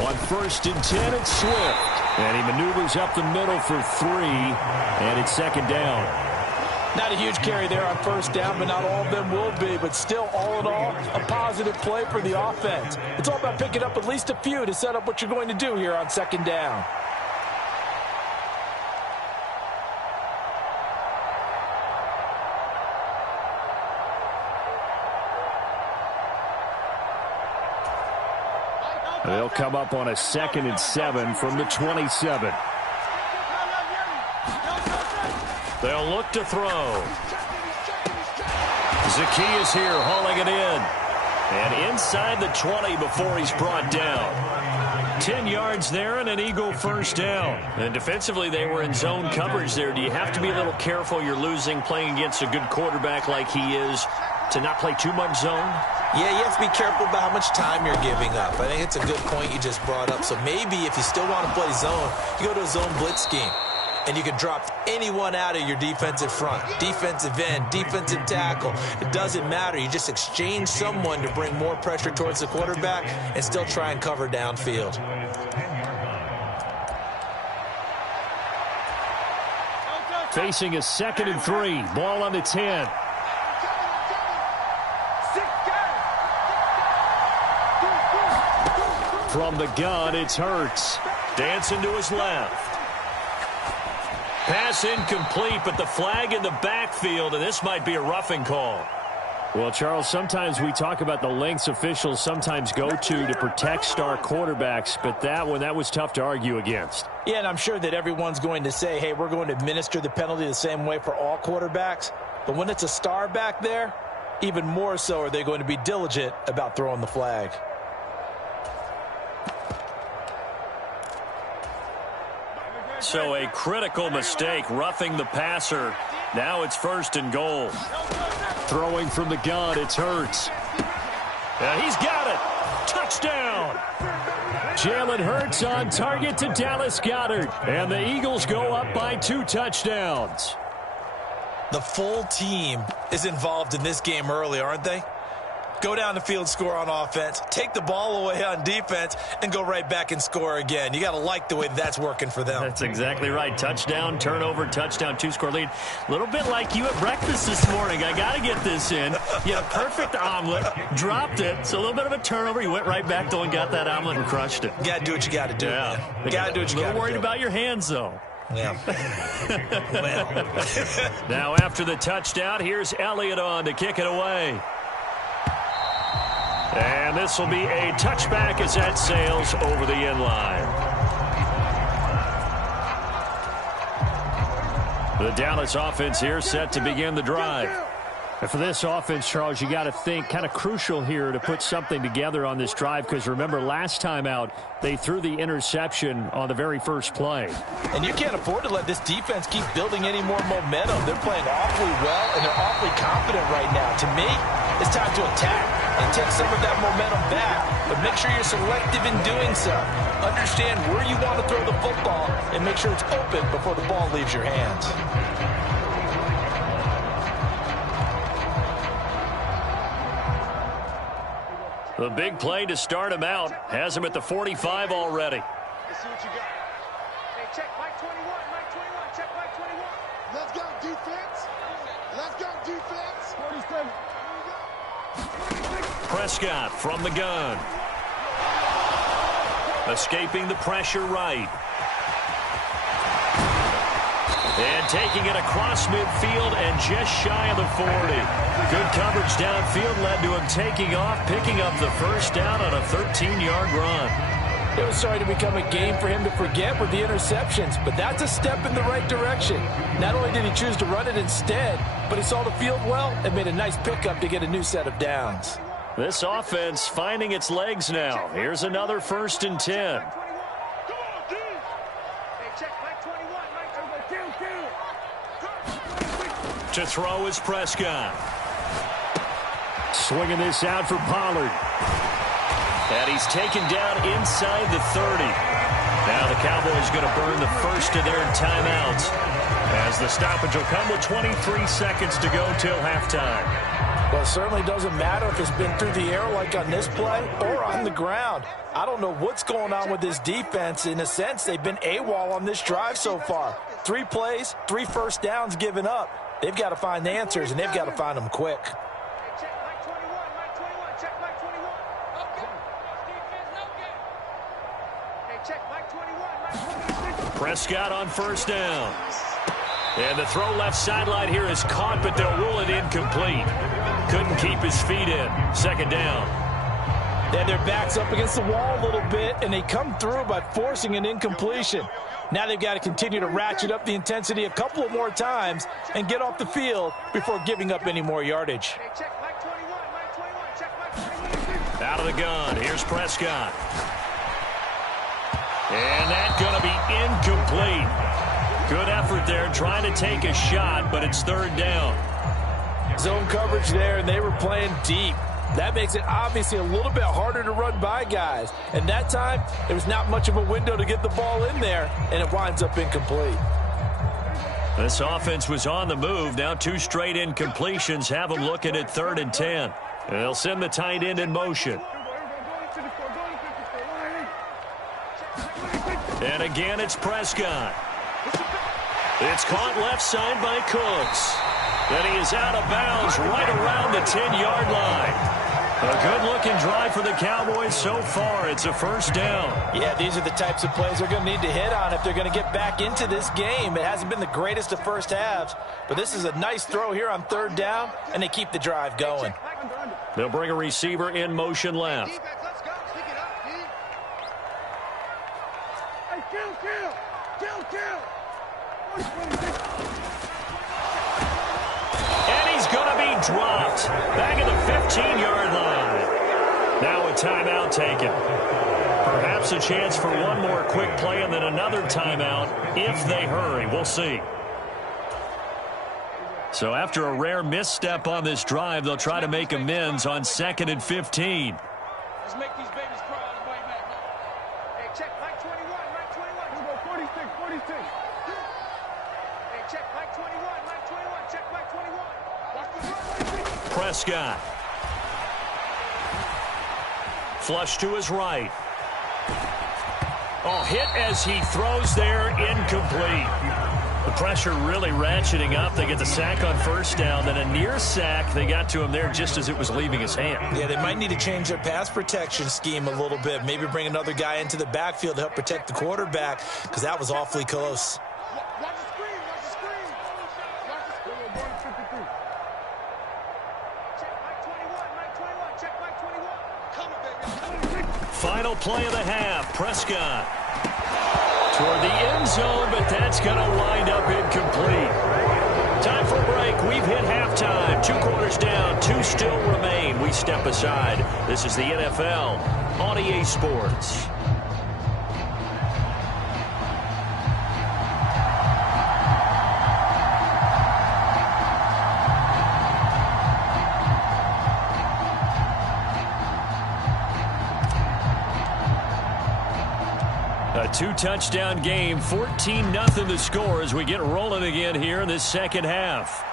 On 1st and 10, it's Swift. And he maneuvers up the middle for 3, and it's second down. Not a huge carry there on first down, but not all of them will be. But still, all in all, a positive play for the offense. It's all about picking up at least a few to set up what you're going to do here on second down. They'll come up on a 2nd and 7 from the 27. They'll look to throw. Zacchaeus here hauling it in. And inside the 20 before he's brought down. 10 yards there and an Eagle first down. And defensively, they were in zone coverage there. Do you have to be a little careful? You're losing playing against a good quarterback like he is to not play too much zone? Yeah, you have to be careful about how much time you're giving up. I think it's a good point you just brought up. So maybe if you still want to play zone, you go to a zone blitz scheme. And you can drop anyone out of your defensive front. Defensive end, defensive tackle. It doesn't matter. You just exchange someone to bring more pressure towards the quarterback and still try and cover downfield. Facing a 2nd and 3. Ball on the 10. From the gun, it's Hurts. Dancing to his left. Pass incomplete, but the flag in the backfield, and this might be a roughing call. Well, Charles, sometimes we talk about the lengths officials sometimes go to protect star quarterbacks, but that was tough to argue against. Yeah, and I'm sure that everyone's going to say, hey, we're going to administer the penalty the same way for all quarterbacks. But when it's a star back there, even more so are they going to be diligent about throwing the flag. So a critical mistake, roughing the passer. Now it's 1st and goal. Throwing from the gun, it's Hurts. He's got it. Touchdown. Jalen Hurts on target to Dallas Goedert. And the Eagles go up by 2 touchdowns. The full team is involved in this game early, aren't they? Go down the field, score on offense, take the ball away on defense, and go right back and score again. You got to like the way that's working for them. That's exactly right. Touchdown, turnover, touchdown, 2-score lead. A little bit like you at breakfast this morning. I got to get this in. You had a perfect omelet, dropped it. So a little bit of a turnover. You went right back though and got that omelet and crushed it. You got to do what you got to do, man. You got to do what you got to do. A little worried about your hands, though. Yeah. Well. Now after the touchdown, here's Elliott on to kick it away. And this will be a touchback as that sails over the end line. The Dallas offense here set to begin the drive. And for this offense, Charles, you got to think kind of crucial here to put something together on this drive because remember last time out they threw the interception on the very first play. And you can't afford to let this defense keep building any more momentum. They're playing awfully well and they're awfully confident right now. To me, it's time to attack and take some of that momentum back, but make sure you're selective in doing so. Understand where you want to throw the football and make sure it's open before the ball leaves your hands. The big play to start him out has him at the 45 already. Let's see what you got. Hey, check Mike 21, Mike 21, check Mike 21. Let's go, defense. Let's go, defense. 47. Prescott from the gun. Escaping the pressure right. And taking it across midfield and just shy of the 40. Good coverage downfield led to him taking off, picking up the first down on a 13-yard run. It was starting to become a game for him to forget with the interceptions, but that's a step in the right direction. Not only did he choose to run it instead, but he saw the field well and made a nice pickup to get a new set of downs. This offense finding its legs now. Here's another 1st and 10. To throw is Prescott. Swinging this out for Pollard. And he's taken down inside the 30. Now the Cowboys going to burn the first of their timeouts as the stoppage will come with 23 seconds to go till halftime. Well, it certainly doesn't matter if it's been through the air like on this play or on the ground. I don't know what's going on with this defense. In a sense, they've been AWOL on this drive so far. 3 plays, 3 first downs given up. They've got to find the answers, and they've got to find them quick. Check Mike 21, Mike 21, check Mike 21. Okay. Defense, no game. Hey, check Mike 21, Mike 26. Prescott on first down. And the throw left sideline here is caught, but they'll rule it incomplete. Couldn't keep his feet in. Second down. Then their backs up against the wall a little bit, and they come through by forcing an incompletion. Now they've got to continue to ratchet up the intensity a couple of more times and get off the field before giving up any more yardage. Hey, check Mike 21, Mike 21, check Mike 21. Out of the gun, here's Prescott. And that's going to be incomplete. Good effort there trying to take a shot, but it's third down. Zone coverage there, and they were playing deep. That makes it obviously a little bit harder to run by guys. And that time, there was not much of a window to get the ball in there, and it winds up incomplete. This offense was on the move. Now 2 straight incompletions have them looking at 3rd and 10. They'll send the tight end in motion. And again, it's Prescott. It's caught left side by Cooks. And he is out of bounds right around the 10-yard line. A good-looking drive for the Cowboys so far. It's a first down. Yeah, these are the types of plays they're going to need to hit on if they're going to get back into this game. It hasn't been the greatest of first halves, but this is a nice throw here on 3rd down, and they keep the drive going. They'll bring a receiver in motion left. Let's go. Pick it up, D. Hey, kill. And he's going to be dropped. Back at the 15-yard line. Now a timeout taken. Perhaps a chance for one more quick play and then another timeout if they hurry. We'll see. So after a rare misstep on this drive, they'll try to make amends on 2nd and 15. Let's make these babies cry on the way back. Hey, check Mike 21, Mike 21. We'll go 46. Hey, check Mike 21, Mike 21, check Mike 21. Watch the run. Prescott. Flush to his right. Oh, hit as he throws there, incomplete. The pressure really ratcheting up. They get the sack on first down, then a near sack. They got to him there just as it was leaving his hand. Yeah, they might need to change their pass protection scheme a little bit. Maybe bring another guy into the backfield to help protect the quarterback, because that was awfully close. Watch the screen. Watch the screen. Watch the screen. Check Mike 21, Mike 21, check Mike 21. Come on, baby. Final play of the half. Prescott toward the end zone, but that's going to wind up incomplete. Time for a break. We've hit halftime. 2 quarters down, 2 still remain. We step aside. This is the NFL on EA Sports. A 2-touchdown game, 14-0 the score as we get rolling again here in this second half.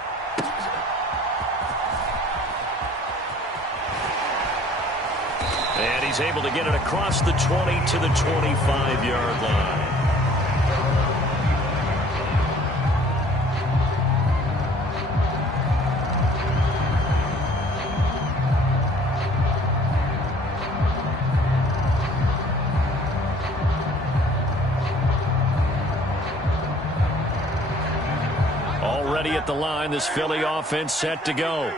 And he's able to get it across the 20 to the 25-yard line. Already at the line, this Philly offense set to go.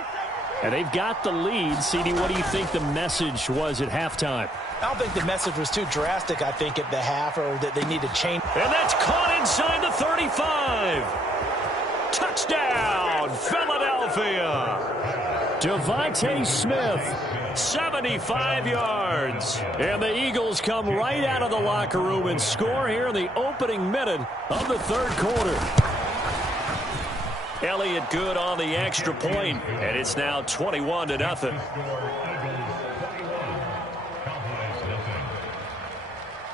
And they've got the lead. CD, what do you think the message was at halftime? I don't think the message was too drastic, I think, at the half, or that they need to change. And that's caught inside the 35. Touchdown, Philadelphia. Devontae Smith, 75 yards. And the Eagles come right out of the locker room and score here in the opening minute of the third quarter. Elliott good on the extra point, and it's now 21-0.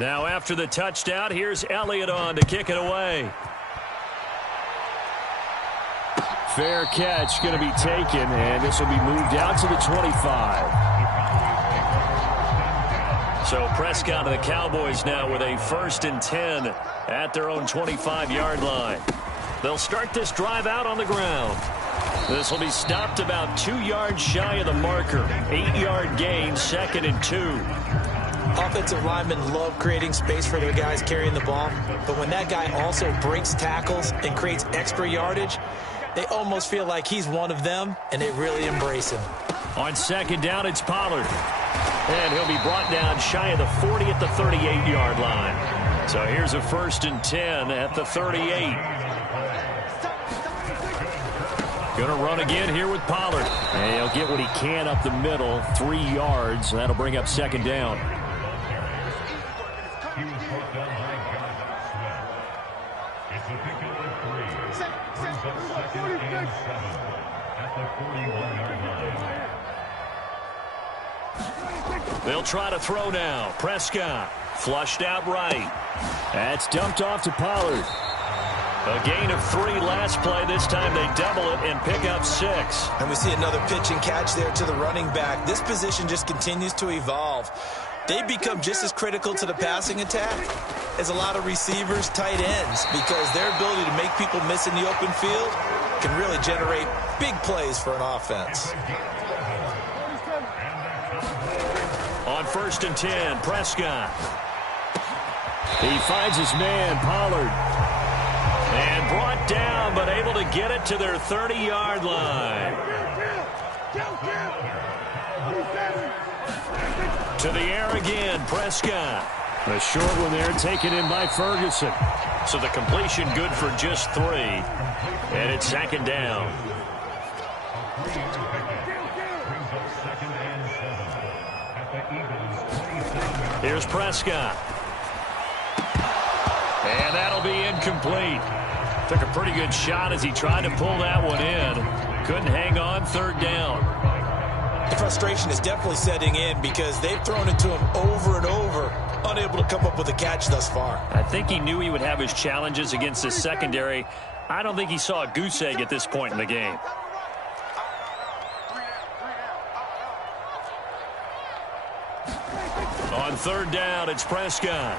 Now after the touchdown, here's Elliott on to kick it away. Fair catch going to be taken, and this will be moved out to the 25. So Prescott and the Cowboys now with a 1st and 10 at their own 25-yard line. They'll start this drive out on the ground. This will be stopped about 2 yards shy of the marker. 8-yard gain, 2nd and 2. Offensive linemen love creating space for their guys carrying the ball, but when that guy also breaks tackles and creates extra yardage, they almost feel like he's one of them, and they really embrace him. On 2nd down, it's Pollard. And he'll be brought down shy of the 40 at the 38-yard line. So here's a 1st and 10 at the 38. Going to run again here with Pollard. And he'll get what he can up the middle, 3 yards. That'll bring up 2nd down. They'll try to throw now. Prescott flushed out right. That's dumped off to Pollard. A gain of 3 last play. This time they double it and pick up 6. And we see another pitch and catch there to the running back. This position just continues to evolve. They become just as critical to the passing attack as a lot of receivers, tight ends, because their ability to make people miss in the open field can really generate big plays for an offense. On 1st and 10, Prescott. He finds his man, Pollard. And brought down, but able to get it to their 30-yard line. To the air again, Prescott. A short one there taken in by Ferguson. So the completion good for just 3. And it's 2nd down. Here's Prescott. And that'll be incomplete. Took a pretty good shot as he tried to pull that one in. Couldn't hang on, 3rd down. The frustration is definitely setting in because they've thrown it to him over and over, unable to come up with a catch thus far. I think he knew he would have his challenges against his secondary. I don't think he saw a goose egg at this point in the game. On 3rd down, it's Prescott.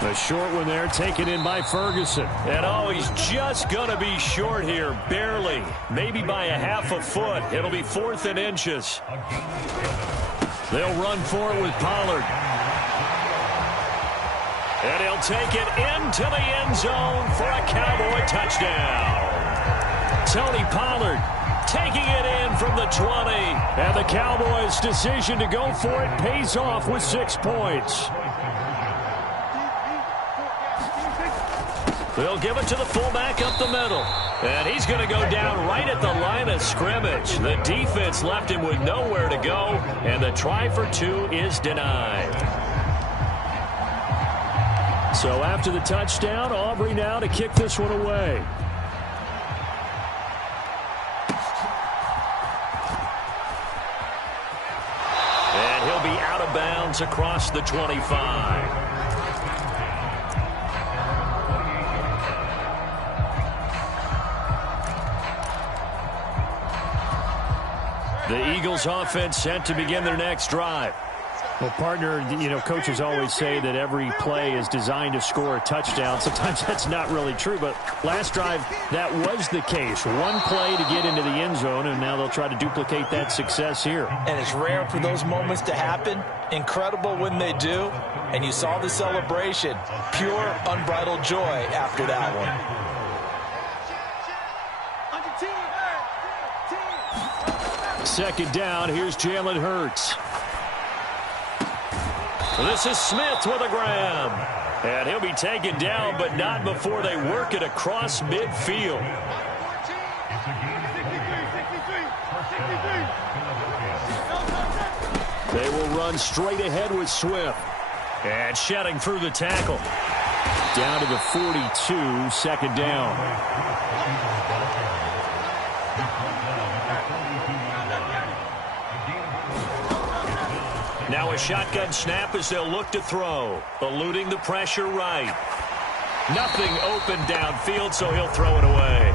The short one there taken in by Ferguson. And oh, he's just going to be short here, barely. Maybe by a half a foot. It'll be 4th and inches. They'll run for it with Pollard. And he'll take it into the end zone for a Cowboy touchdown. Tony Pollard taking it in from the 20. And the Cowboys' decision to go for it pays off with 6 points. They'll give it to the fullback up the middle. And he's going to go down right at the line of scrimmage. The defense left him with nowhere to go. And the try for 2 is denied. So after the touchdown, Aubrey now to kick this one away. And he'll be out of bounds across the 25. The Eagles offense set to begin their next drive. Well, partner, you know, coaches always say that every play is designed to score a touchdown. Sometimes that's not really true, but last drive, that was the case. One play to get into the end zone, and now they'll try to duplicate that success here. And it's rare for those moments to happen. Incredible when they do. And you saw the celebration. Pure, unbridled joy after that one. Second down, here's Jalen Hurts. This is Smith with a grab. And he'll be taken down, but not before they work it across midfield. They will run straight ahead with Swift. And shedding through the tackle. Down to the 42, 2nd down. Now a shotgun snap as they'll look to throw. Eluding the pressure right. Nothing open downfield, so he'll throw it away.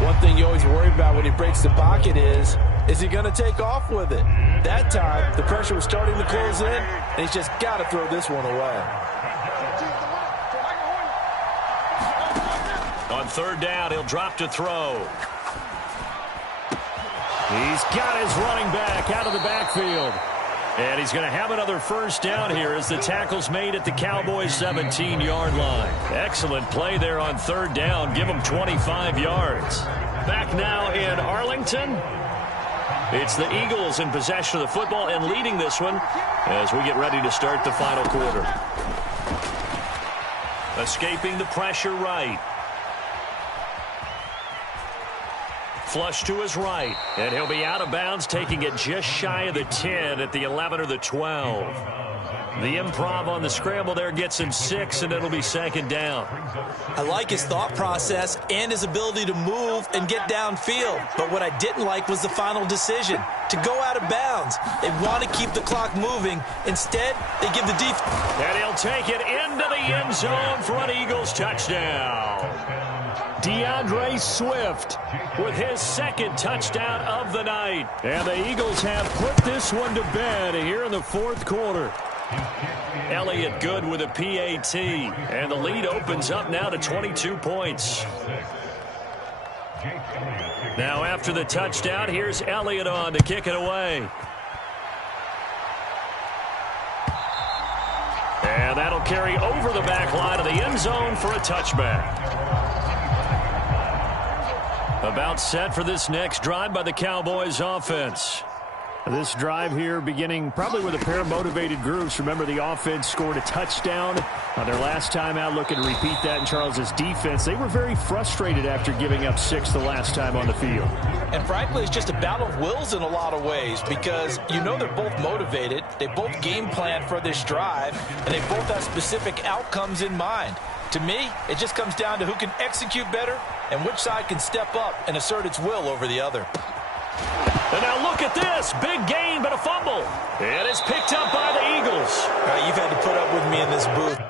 One thing you always worry about when he breaks the pocket is he going to take off with it? That time, the pressure was starting to close in, and he's just got to throw this one away. On third down, he'll drop to throw. He's got his running back out of the backfield. And he's going to have another first down here as the tackle's made at the Cowboys' 17-yard line. Excellent play there on third down. Give him 25 yards. Back now in Arlington. It's the Eagles in possession of the football and leading this one as we get ready to start the final quarter. Escaping the pressure right. Flush to his right. And he'll be out of bounds, taking it just shy of the 10 at the 11 or the 12. The improv on the scramble there gets him 6, and it'll be second down. I like his thought process and his ability to move and get downfield. But what I didn't like was the final decision, to go out of bounds. They want to keep the clock moving. Instead, they give the defense. And he'll take it into the end zone for an Eagles touchdown. DeAndre Swift with his second touchdown of the night. And the Eagles have put this one to bed here in the fourth quarter. Elliott good with a PAT. And the lead opens up now to 22 points. Now after the touchdown, here's Elliott on to kick it away. And that'll carry over the back line of the end zone for a touchback. About set for this next drive by the Cowboys offense. This drive here beginning probably with a pair of motivated groups. Remember, the offense scored a touchdown on their last time out. Looking to repeat that in Charles's defense. They were very frustrated after giving up 6 the last time on the field. And frankly, it's just a battle of wills in a lot of ways because you know they're both motivated. They both game plan for this drive, and they both have specific outcomes in mind. To me, it just comes down to who can execute better and which side can step up and assert its will over the other. And now look at this. Big gain, but a fumble. It is picked up by the Eagles. All right, you've had to put up with me in this booth.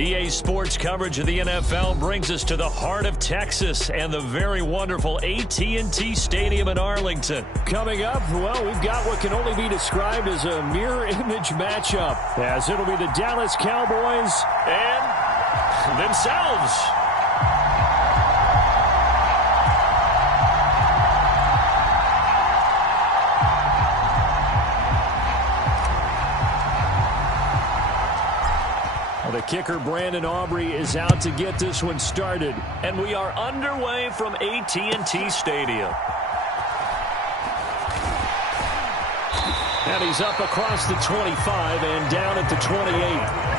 EA Sports coverage of the NFL brings us to the heart of Texas and the very wonderful AT&T Stadium in Arlington. Coming up, well, we've got what can only be described as a mirror image matchup, as it'll be the Dallas Cowboys And themselves. The kicker, Brandon Aubrey, is out to get this one started. And we are underway from AT&T Stadium. And he's up across the 25 and down at the 28.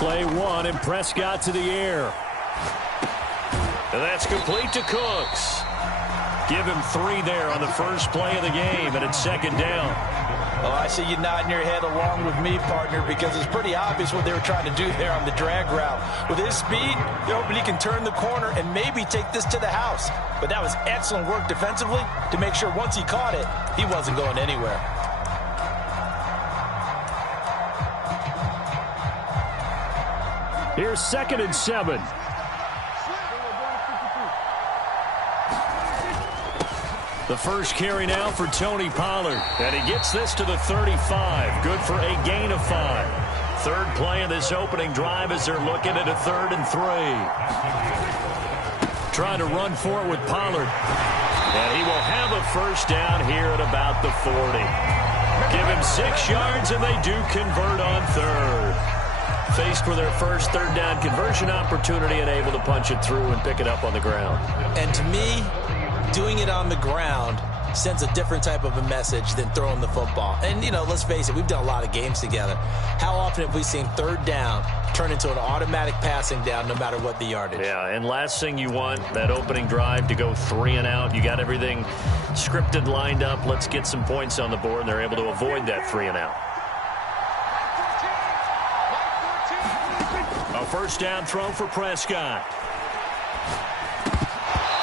Play one, and Prescott to the air. And that's complete to Cooks. Give him 3 there on the first play of the game, and it's second down. Oh, I see you nodding your head along with me, partner, because it's pretty obvious what they were trying to do there on the drag route. With his speed, they're hoping he can turn the corner and maybe take this to the house. But that was excellent work defensively to make sure once he caught it, he wasn't going anywhere. Here's 2nd and 7. The first carry now for Tony Pollard. And he gets this to the 35. Good for a gain of 5. Third play of this opening drive as they're looking at a 3rd and 3. Trying to run for it with Pollard. And he will have a first down here at about the 40. Give him 6 yards, and they do convert on 3rd. Faced with their first 3rd down conversion opportunity and able to punch it through and pick it up on the ground. And to me, doing it on the ground sends a different type of a message than throwing the football. And, you know, let's face it, we've done a lot of games together. How often have we seen 3rd down turn into an automatic passing down no matter what the yardage? Yeah, and last thing you want, that opening drive to go 3 and out. You got everything scripted, lined up. Let's get some points on the board, and they're able to avoid that 3 and out. A first down throw for Prescott.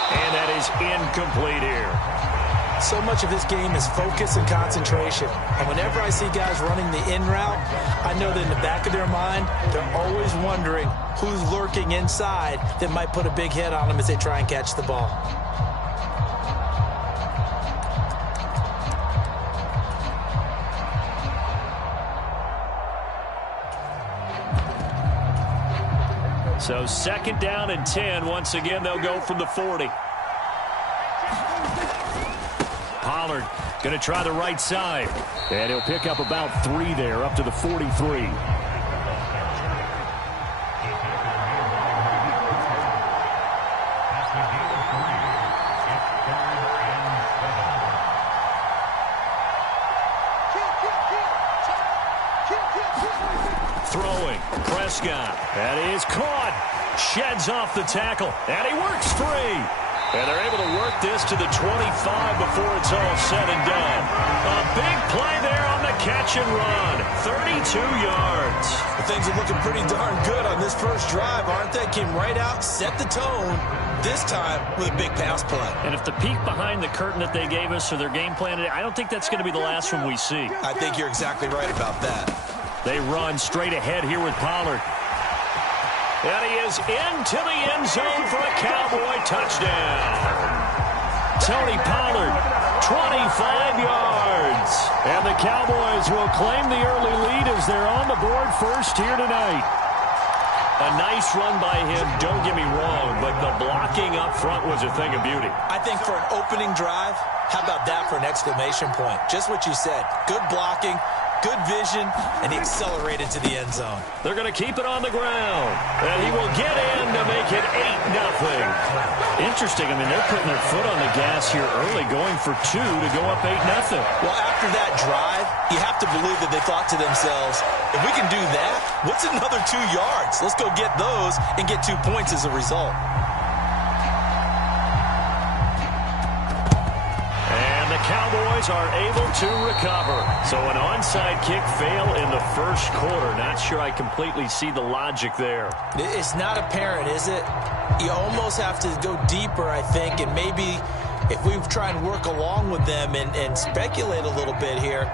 And that is incomplete here. So much of this game is focus and concentration. And whenever I see guys running the in route, I know that in the back of their mind, they're always wondering who's lurking inside that might put a big hit on them as they try and catch the ball. So 2nd down and 10. Once again, they'll go from the 40. Pollard going to try the right side. And he'll pick up about 3 there, up to the 43. Throwing, Prescott. That is caught. Sheds off the tackle. And he works free. And they're able to work this to the 25 before it's all said and done. A big play there on the catch and run. 32 yards. Things are looking pretty darn good on this first drive, aren't they? Came right out, set the tone, this time with a big pass play. And if the peek behind the curtain that they gave us or their game plan today, I don't think that's going to be the last one we see. I think you're exactly right about that. They run straight ahead here with Pollard. And he is into the end zone for a Cowboy touchdown. Tony Pollard, 25 yards. And the Cowboys will claim the early lead as they're on the board first here tonight. A nice run by him, don't get me wrong, but the blocking up front was a thing of beauty. I think for an opening drive, how about that for an exclamation point? Just what you said. Good blocking, good vision, and he accelerated to the end zone. They're going to keep it on the ground, and he will get in to make it 8-0. Interesting. I mean, they're putting their foot on the gas here early, going for 2 to go up 8-0. Well, after that drive, you have to believe that they thought to themselves, if we can do that, what's another 2 yards? Let's go get those and get 2 points as a result. And the Cowboys are able to recover. So an onside kick fail in the first quarter. Not sure I completely see the logic there. It's not apparent, is it? You almost have to go deeper, I think, and maybe if we try and work along with them and speculate a little bit here,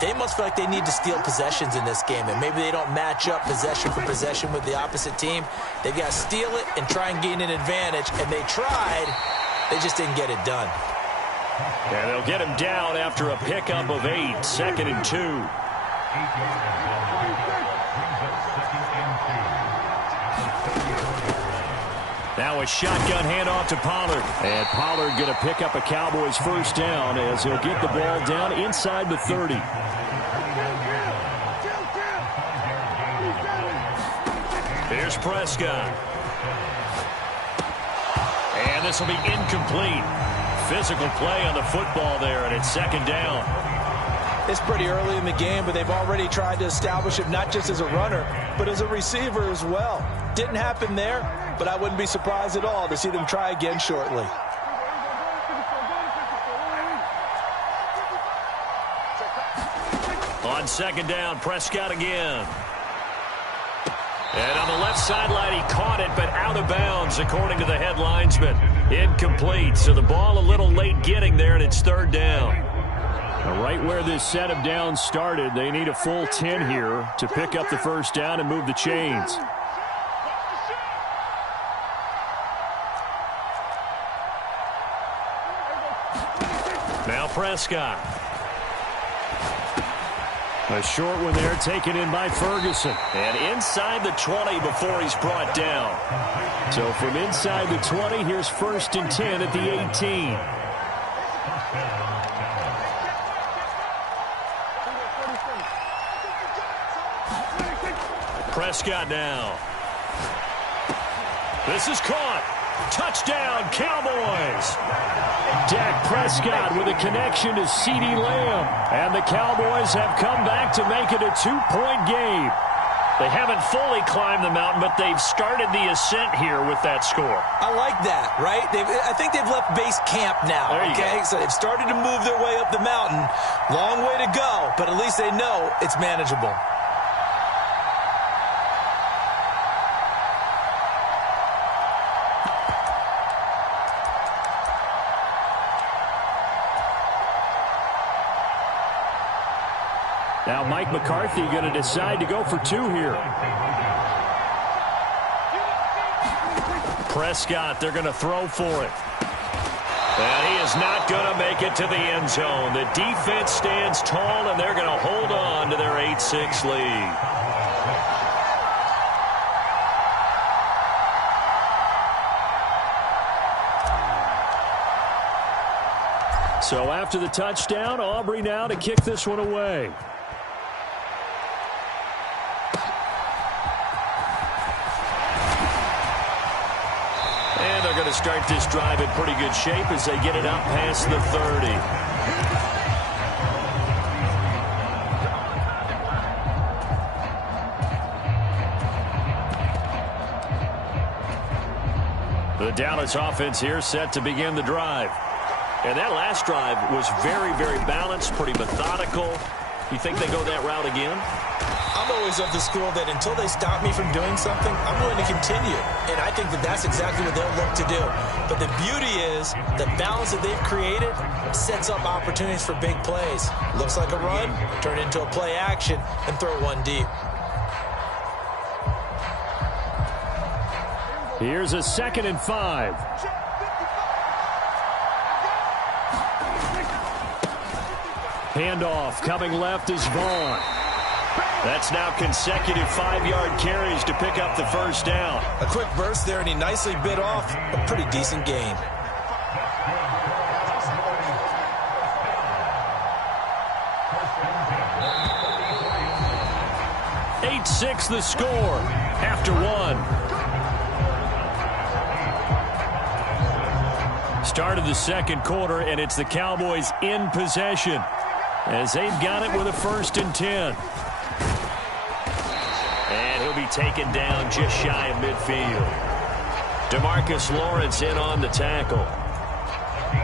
they must feel like they need to steal possessions in this game, and maybe they don't match up possession for possession with the opposite team. They've got to steal it and try and gain an advantage, and they tried. They just didn't get it done. And they'll get him down after a pickup of 8, 2nd and 2. Now a shotgun handoff to Pollard. And Pollard going to pick up a Cowboys first down as he'll get the ball down inside the 30. Here's Prescott. And this will be incomplete. Physical play on the football there, and it's 2nd down. It's pretty early in the game, but they've already tried to establish him not just as a runner, but as a receiver as well. Didn't happen there, but I wouldn't be surprised at all to see them try again shortly. On 2nd down, Prescott again. And on the left sideline, he caught it, but out of bounds, according to the head linesman. Incomplete, so the ball a little late getting there, and it's 3rd down. Now, right where this set of downs started, they need a full 10 here to pick up the first down and move the chains. Now Prescott. A short one there taken in by Ferguson. And inside the 20 before he's brought down. So from inside the 20, here's 1st and 10 at the 18. Prescott now. This is caught. Touchdown, Cowboys. Dak Prescott with a connection to CeeDee Lamb. And the Cowboys have come back to make it a 2-point game. They haven't fully climbed the mountain, but they've started the ascent here with that score. I like that, right? I think they've left base camp now, okay? So they've started to move their way up the mountain. Long way to go, but at least they know it's manageable. Now Mike McCarthy going to decide to go for 2 here. Prescott, they're going to throw for it. And he is not going to make it to the end zone. The defense stands tall, and they're going to hold on to their 8-6 lead. So after the touchdown, Aubrey now to kick this one away. And they're going to start this drive in pretty good shape as they get it up past the 30. The Dallas offense here set to begin the drive. And that last drive was very, very balanced, pretty methodical. You think they go that route again? I'm always of the school that until they stop me from doing something, I'm willing to continue. And I think that that's exactly what they'll look to do. But the beauty is the balance that they've created sets up opportunities for big plays. Looks like a run, turn it into a play action, and throw one deep. Here's a 2nd and 5. Handoff coming left is Vaughn. That's now consecutive 5-yard carries to pick up the first down. A quick burst there, and he nicely bit off a pretty decent gain. 8-6 the score after one. Start of the second quarter, and it's the Cowboys in possession as they've got it with a 1st and 10. And he'll be taken down just shy of midfield. DeMarcus Lawrence in on the tackle.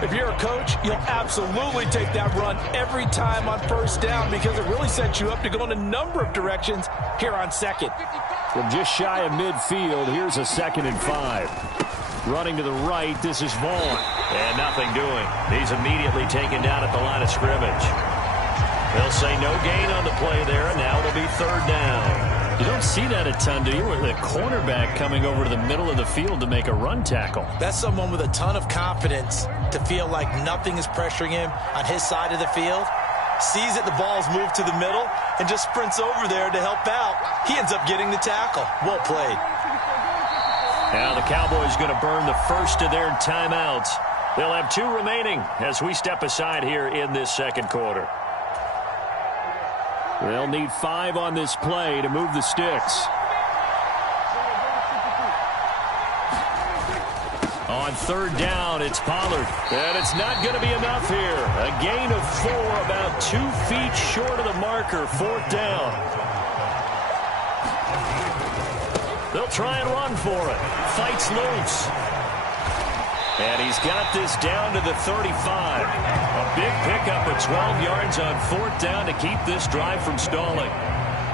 If you're a coach, you'll absolutely take that run every time on 1st down because it really sets you up to go in a number of directions here on 2nd. From just shy of midfield, here's a 2nd and 5. Running to the right, this is Vaughn. And nothing doing. He's immediately taken down at the line of scrimmage. They'll say no gain on the play there, and now it'll be 3rd down. You don't see that a ton, do you? With a cornerback coming over to the middle of the field to make a run tackle. That's someone with a ton of confidence to feel like nothing is pressuring him on his side of the field. Sees that the ball's moved to the middle and just sprints over there to help out. He ends up getting the tackle. Well played. Now the Cowboys going to burn the first of their timeouts. They'll have 2 remaining as we step aside here in this second quarter. They'll need 5 on this play to move the sticks. On 3rd down, it's Pollard. And it's not going to be enough here. A gain of 4, about 2 feet short of the marker. 4th down. They'll try and run for it. Fights loose. And he's got this down to the 35. A big pickup of 12 yards on 4th down to keep this drive from stalling.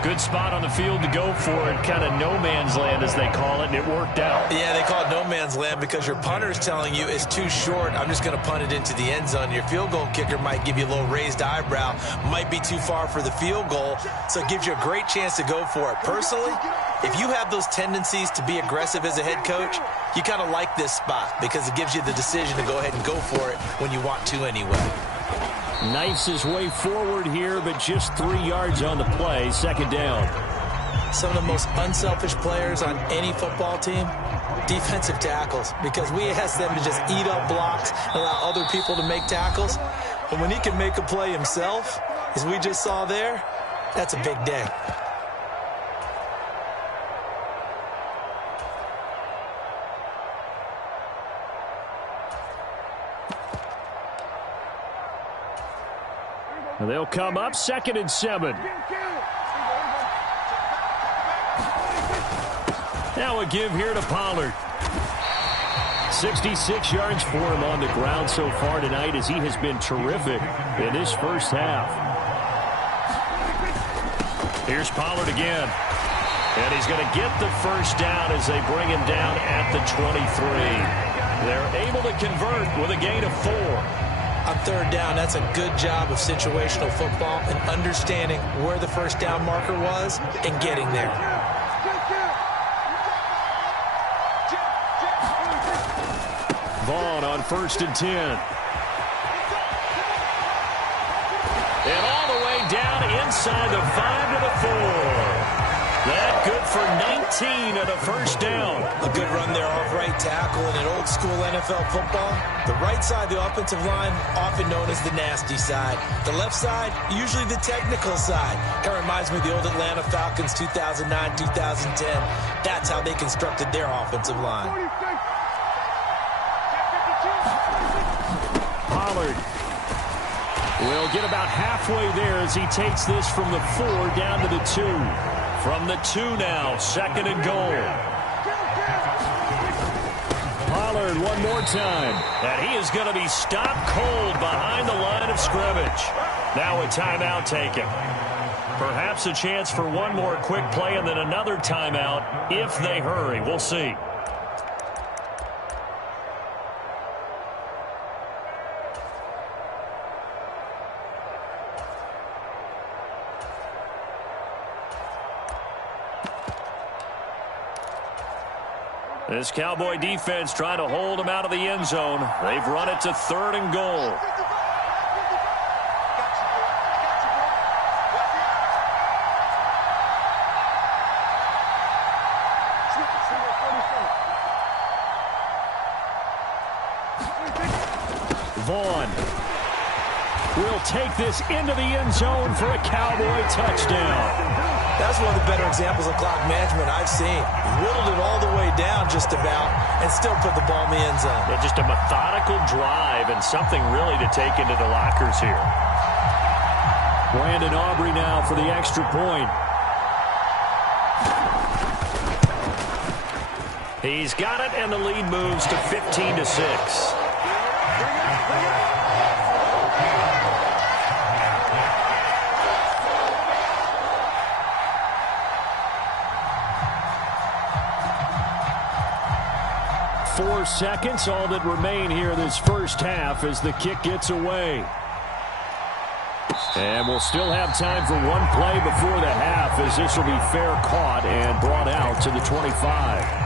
Good spot on the field to go for it. Kind of no man's land, as they call it, and it worked out. Yeah, they call it no man's land because your punter's telling you it's too short. I'm just going to punt it into the end zone. Your field goal kicker might give you a little raised eyebrow. Might be too far for the field goal, so it gives you a great chance to go for it. Personally, if you have those tendencies to be aggressive as a head coach, you kind of like this spot because it gives you the decision to go ahead and go for it when you want to anyway. Knifes his way forward here, but just 3 yards on the play. 2nd down. Some of the most unselfish players on any football team, defensive tackles, because we ask them to just eat up blocks and allow other people to make tackles. But when he can make a play himself, as we just saw there, that's a big day. They'll come up 2nd and 7. Now a give here to Pollard. 66 yards for him on the ground so far tonight as he has been terrific in this first half. Here's Pollard again. And he's going to get the first down as they bring him down at the 23. They're able to convert with a gain of 4. On 3rd down, that's a good job of situational football and understanding where the first down marker was and getting there. Vaughn on 1st and 10. And all the way down inside the 5 to the 4. That good for 19 and a first down. A good run there off right tackle in an old school NFL football. The right side, the offensive line, often known as the nasty side. The left side, usually the technical side. Kind of reminds me of the old Atlanta Falcons 2009, 2010. That's how they constructed their offensive line. Pollard will get about halfway there as he takes this from the 4 down to the 2. From the 2 now, 2nd and goal. Pollard one more time. And he is going to be stopped cold behind the line of scrimmage. Now a timeout taken. Perhaps a chance for one more quick play and then another timeout if they hurry. We'll see. This Cowboy defense trying to hold him out of the end zone. They've run it to 3rd and goal. will take this into the end zone for a Cowboy touchdown. That's one of the better examples of clock management I've seen. Whittled it all the way down just about and still put the ball in the end zone. Yeah, just a methodical drive and something really to take into the lockers here. Brandon Aubrey now for the extra point. He's got it, and the lead moves to 15-6. 4 seconds, all that remain here this first half as the kick gets away. And we'll still have time for one play before the half as this will be fair caught and brought out to the 25.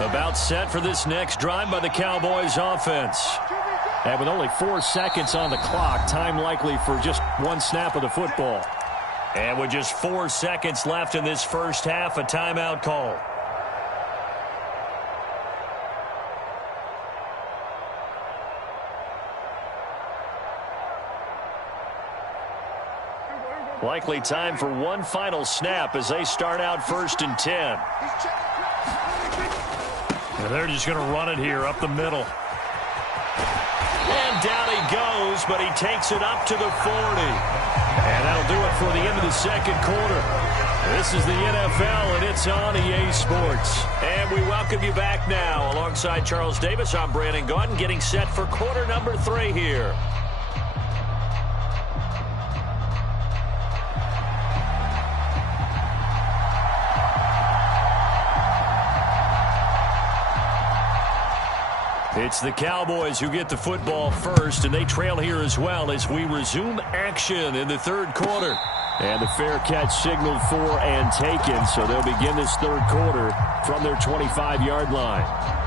About set for this next drive by the Cowboys offense. And with only 4 seconds on the clock, time likely for just one snap of the football. And with just 4 seconds left in this first half, a timeout call. Likely time for one final snap as they start out 1st and 10. And they're just going to run it here up the middle. And down he goes, but he takes it up to the 40. And that'll do it for the end of the second quarter. This is the NFL, and it's on EA Sports. And we welcome you back now. Alongside Charles Davis, I'm Brandon Gaudin, getting set for quarter number 3 here. It's the Cowboys who get the football first, and they trail here as well as we resume action in the third quarter. And the fair catch signaled for and taken, so they'll begin this third quarter from their 25-yard line.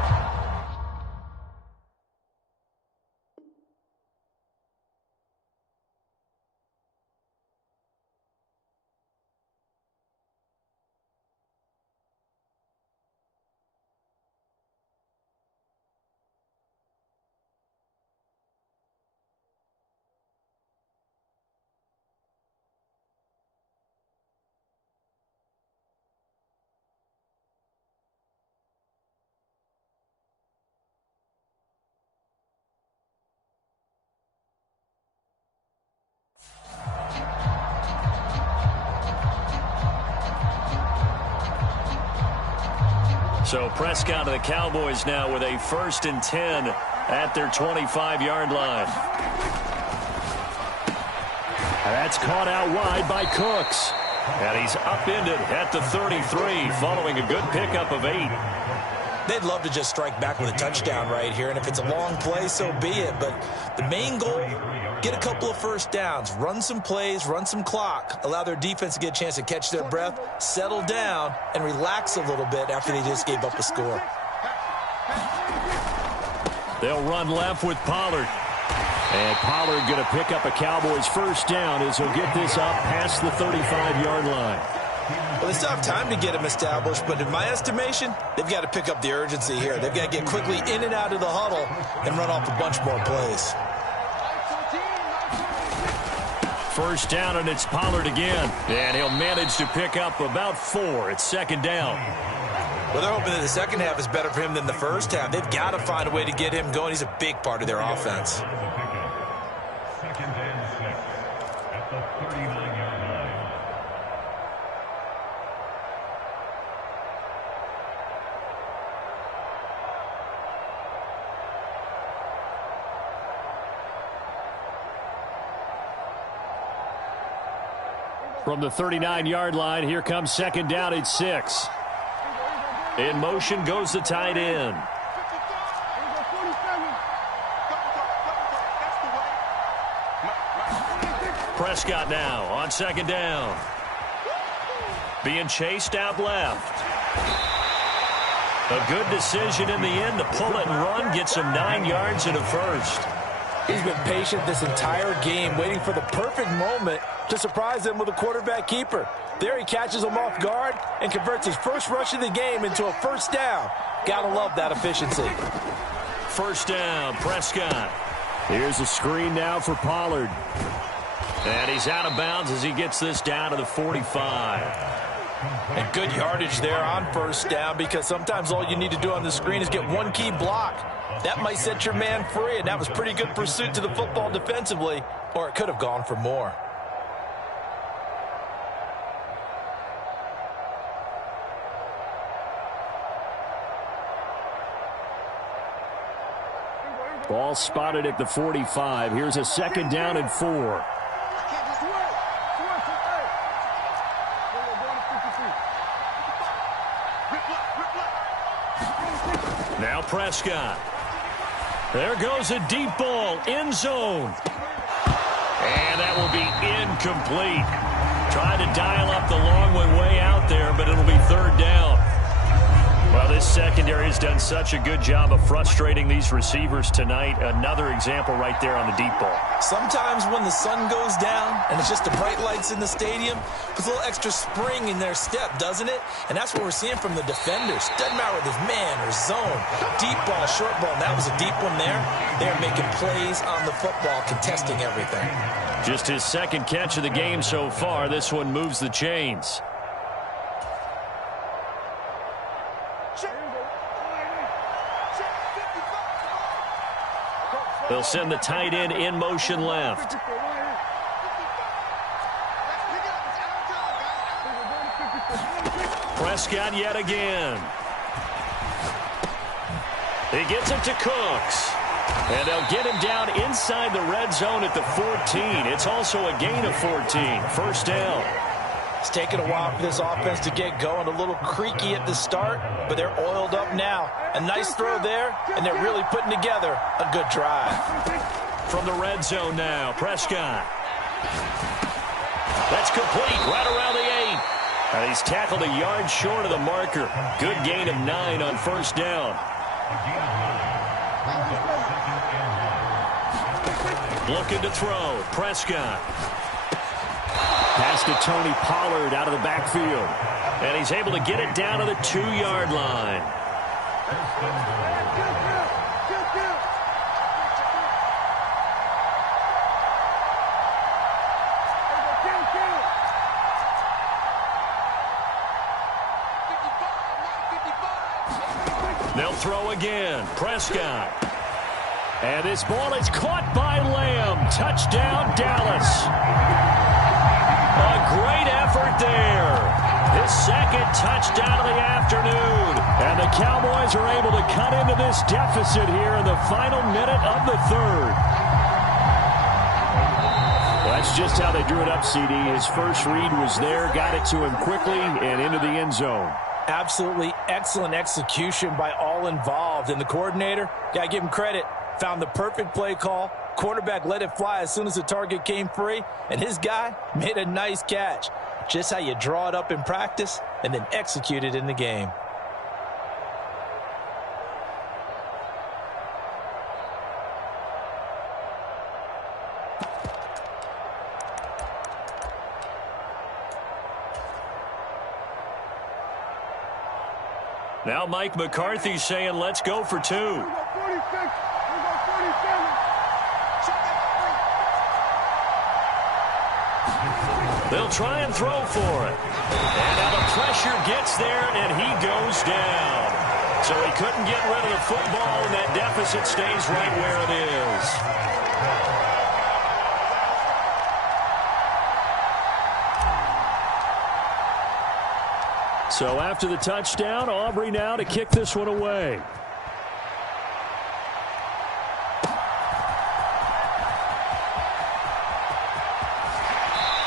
So Prescott of the Cowboys now with a 1st and 10 at their 25-yard line. That's caught out wide by Cooks. And he's upended at the 33 following a good pickup of 8. They'd love to just strike back with a touchdown right here, and if it's a long play, so be it. But the main goal, get a couple of first downs, run some plays, run some clock, allow their defense to get a chance to catch their breath, settle down, and relax a little bit after they just gave up a score. They'll run left with Pollard. And Pollard going to pick up a Cowboys first down as he'll get this up past the 35-yard line. Well, they still have time to get him established, but in my estimation, they've got to pick up the urgency here. They've got to get quickly in and out of the huddle and run off a bunch more plays. First down, and it's Pollard again. And he'll manage to pick up about 4. It's 2nd down. Well, they're hoping that the second half is better for him than the first half. They've got to find a way to get him going. He's a big part of their offense. From the 39-yard line, here comes 2nd down at 6. In motion goes the tight end. Prescott now on 2nd down. Being chased out left. A good decision in the end to pull it and run, gets him 9 yards and a first. He's been patient this entire game, waiting for the perfect moment to surprise him with a quarterback keeper. There he catches him off guard and converts his first rush of the game into a first down. Gotta love that efficiency. First down, Prescott. Here's a screen now for Pollard. And he's out of bounds as he gets this down to the 45. And good yardage there on first down, because sometimes all you need to do on the screen is get one key block. That might set your man free, and that was pretty good pursuit to the football defensively, or it could have gone for more. Ball spotted at the 45. Here's a second down and 4. Now Prescott. There goes a deep ball, end zone. And that will be incomplete. Trying to dial up the long way out there, but it'll be third down. Well, this secondary has done such a good job of frustrating these receivers tonight. Another example right there on the deep ball. Sometimes when the sun goes down and it's just the bright lights in the stadium, puts a little extra spring in their step, doesn't it? And that's what we're seeing from the defenders. Doesn't matter whether it's man or zone, deep ball, short ball. And that was a deep one there. They're making plays on the football, contesting everything. Just his second catch of the game so far. This one moves the chains. They'll send the tight end in motion left. Prescott yet again. He gets it to Cooks. And they'll get him down inside the red zone at the 14. It's also a gain of 14. First down. It's taken a while for this offense to get going. A little creaky at the start, but they're oiled up now. A nice throw there, and they're really putting together a good drive. From the red zone now, Prescott. That's complete right around the 8. And he's tackled a yard short of the marker. Good gain of 9 on first down. Looking to throw, Prescott. Pass to Tony Pollard out of the backfield. And he's able to get it down to the 2-yard line. They'll throw again. Prescott. And this ball is caught by Lamb. Touchdown, Dallas. A great effort there. His second touchdown of the afternoon. And the Cowboys are able to cut into this deficit here in the final minute of the third. Well, that's just how they drew it up, CD. His first read was there, got it to him quickly, and into the end zone. Absolutely excellent execution by all involved. And the coordinator, got to give him credit, found the perfect play call. Quarterback let it fly as soon as the target came free, and his guy made a nice catch. Just how you draw it up in practice and then execute it in the game. Now Mike McCarthy saying, let's go for 2. They'll try and throw for it. And now the pressure gets there, and he goes down. So he couldn't get rid of the football, and that deficit stays right where it is. So after the touchdown, Aubrey now to kick this one away.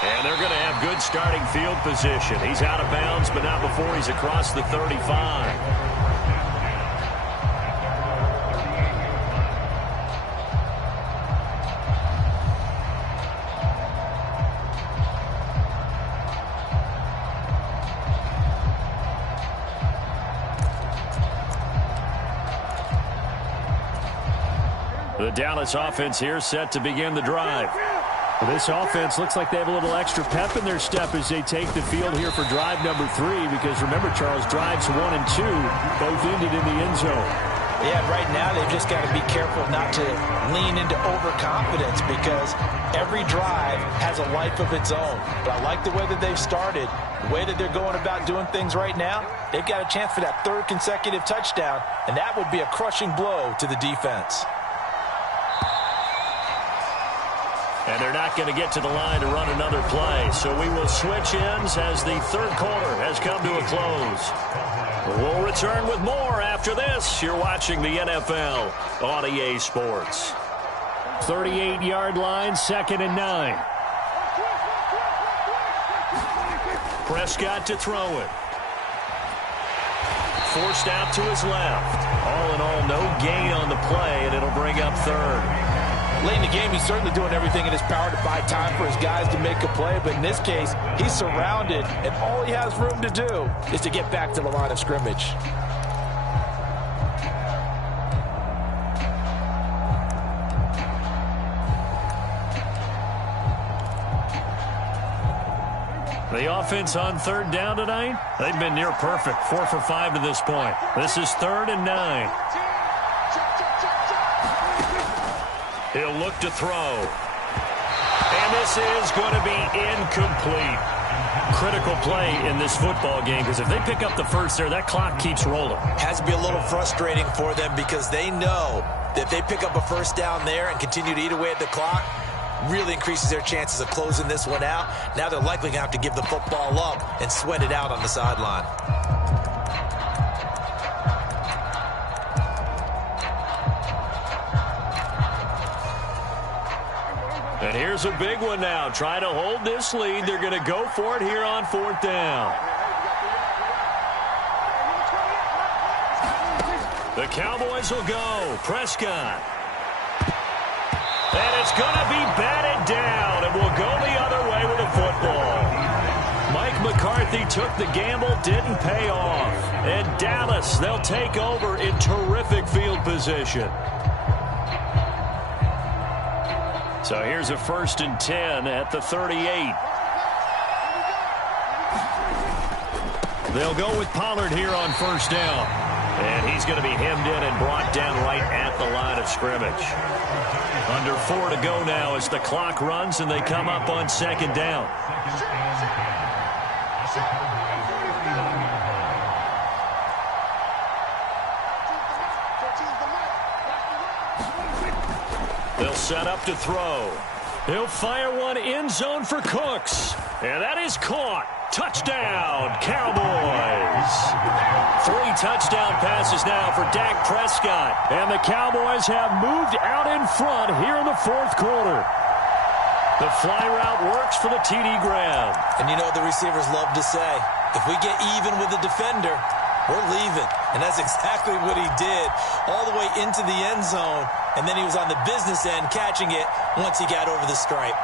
And they're going to have good starting field position. He's out of bounds, but not before he's across the 35. The Dallas offense here set to begin the drive. Well, this offense looks like they have a little extra pep in their step as they take the field here for drive number 3, because remember, Charles, drives 1 and 2 both ended in the end zone. Yeah, right now they've just got to be careful not to lean into overconfidence, because every drive has a life of its own. But I like the way that they've started, the way that they're going about doing things right now. They've got a chance for that 3rd consecutive touchdown, and that would be a crushing blow to the defense. And they're not going to get to the line to run another play. So we will switch ends as the 3rd quarter has come to a close. We'll return with more after this. You're watching the NFL on EA Sports. 38-yard line, 2nd and 9. Prescott to throw it. Forced out to his left. All in all, no gain on the play, and it'll bring up 3rd. Late in the game, he's certainly doing everything in his power to buy time for his guys to make a play. But in this case, he's surrounded, and all he has room to do is to get back to the line of scrimmage. The offense on 3rd down tonight, they've been near perfect. 4 for 5 to this point. This is 3rd and 9. He'll look to throw. And this is going to be incomplete. Critical play in this football game, because if they pick up the first there, that clock keeps rolling. Has to be a little frustrating for them, because they know that if they pick up a first down there and continue to eat away at the clock, really increases their chances of closing this one out. Now they're likely going to have to give the football up and sweat it out on the sideline. And here's a big one now. Trying to hold this lead. They're going to go for it here on 4th down. The Cowboys will go. Prescott. And it's going to be batted down, and will go the other way with the football. Mike McCarthy took the gamble, didn't pay off. And Dallas, they'll take over in terrific field position. So here's a 1st and 10 at the 38. They'll go with Pollard here on 1st down. And he's going to be hemmed in and brought down right at the line of scrimmage. Under 4 to go now as the clock runs, and they come up on 2nd down. They'll set up to throw. He'll fire one end zone for Cooks. And that is caught. Touchdown, Cowboys. 3 touchdown passes now for Dak Prescott. And the Cowboys have moved out in front here in the 4th quarter. The fly route works for the TD grab. And you know the receivers love to say, if we get even with the defender, we're leaving. And that's exactly what he did, all the way into the end zone. And then he was on the business end catching it once he got over the stripe.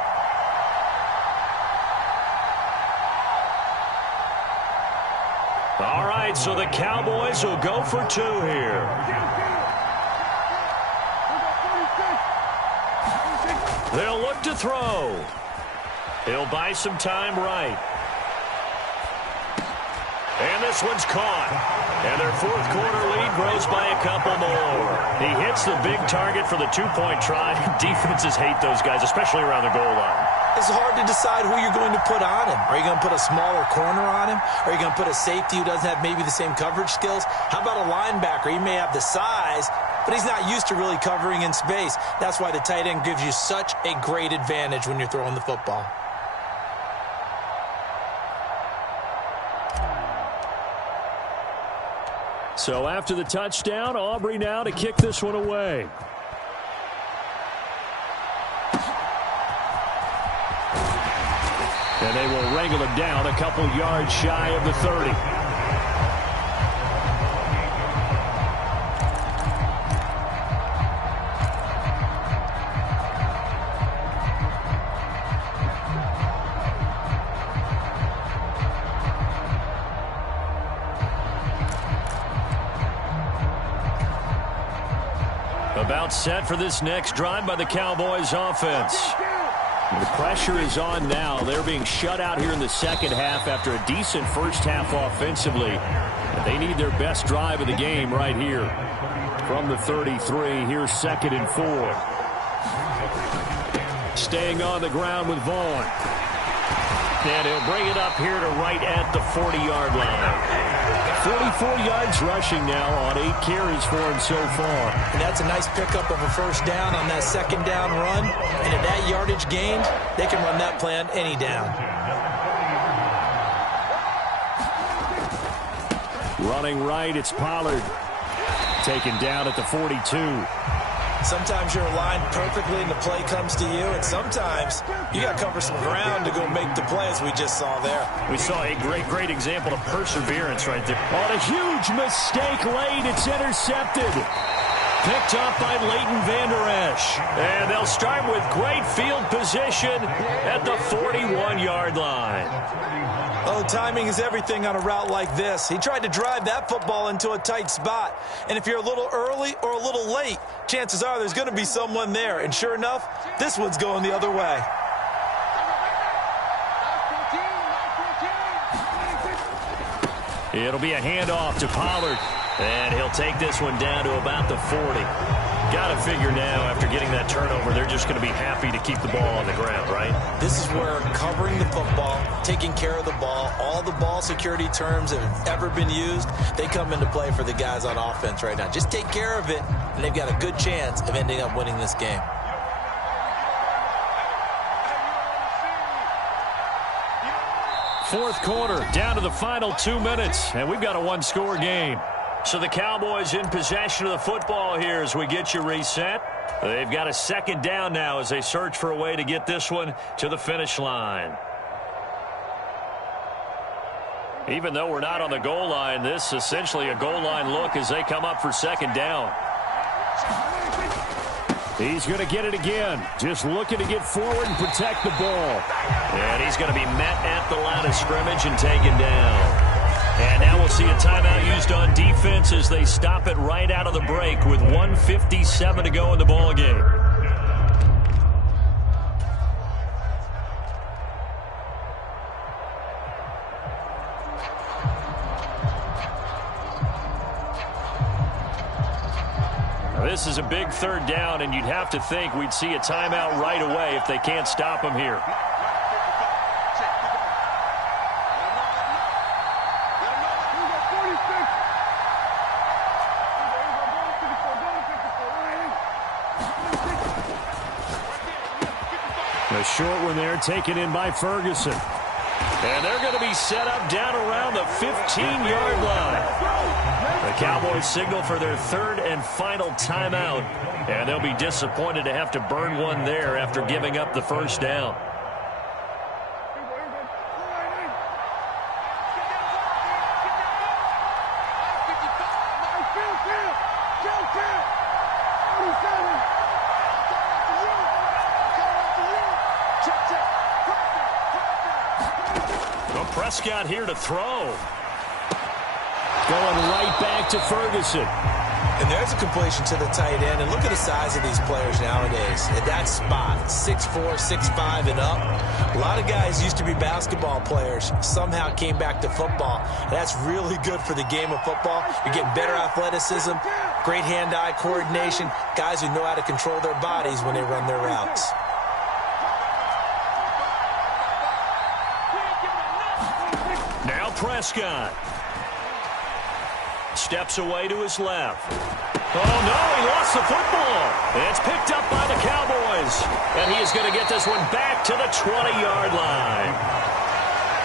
All right, so the Cowboys will go for 2 here. They'll look to throw. He'll buy some time right. And this one's caught. And their 4th quarter lead grows by a couple more. He hits the big target for the 2-point try. Defenses hate those guys, especially around the goal line. It's hard to decide who you're going to put on him. Are you going to put a smaller corner on him? Are you going to put a safety who doesn't have maybe the same coverage skills? How about a linebacker? He may have the size, but he's not used to really covering in space. That's why the tight end gives you such a great advantage when you're throwing the football. So after the touchdown, Aubrey now to kick this one away. And they will wrangle him down a couple yards shy of the 30. A About set for this next drive by the Cowboys offense. The pressure is on now. They're being shut out here in the second half after a decent first half offensively. They need their best drive of the game right here. From the 33, here's 2nd and 4. Staying on the ground with Vaughn. And he'll bring it up here to right at the 40-yard line. 44 yards rushing now on 8 carries for him so far. And that's a nice pickup of a first down on that second down run. And at that yardage gain, they can run that play on any down. Running right, it's Pollard. Taken down at the 42. Sometimes you're aligned perfectly and the play comes to you, and sometimes you got to cover some ground to go make the play, as we just saw there. We saw a great example of perseverance right there. On a huge mistake late, it's intercepted. Picked up by Leighton Vander Esch. And they'll start with great field position at the 41-yard line. Oh, timing is everything on a route like this. He tried to drive that football into a tight spot. And if you're a little early or a little late, chances are there's going to be someone there. And sure enough, this one's going the other way. It'll be a handoff to Pollard. And he'll take this one down to about the 40. Got to figure now, after getting that turnover, they're just going to be happy to keep the ball on the ground, right? This is where covering the football, taking care of the ball, all the ball security terms that have ever been used, they come into play for the guys on offense right now. Just take care of it, and they've got a good chance of ending up winning this game. Fourth quarter, down to the final 2 minutes, and we've got a one-score game. So the Cowboys in possession of the football here as we get you reset. They've got a second down now as they search for a way to get this one to the finish line. Even though we're not on the goal line, this is essentially a goal line look as they come up for second down. He's going to get it again. Just looking to get forward and protect the ball. And he's going to be met at the line of scrimmage and taken down. And now we'll see a timeout used on defense as they stop it right out of the break with 1:57 to go in the ball game. Now this is a big third down, and you'd have to think we'd see a timeout right away if they can't stop him here. A short one there, taken in by Ferguson. And they're going to be set up down around the 15-yard line. The Cowboys signal for their third and final timeout. And they'll be disappointed to have to burn one there after giving up the first down. Prescott here to throw. Going right back to Ferguson. And there's a completion to the tight end. And look at the size of these players nowadays. At that spot, 6'4", 6'5", and up. A lot of guys used to be basketball players. Somehow came back to football. And that's really good for the game of football. You're getting better athleticism, great hand-eye coordination, guys who know how to control their bodies when they run their routes. Prescott steps away to his left. Oh, no, he lost the football. It's picked up by the Cowboys. And he is going to get this one back to the 20-yard line.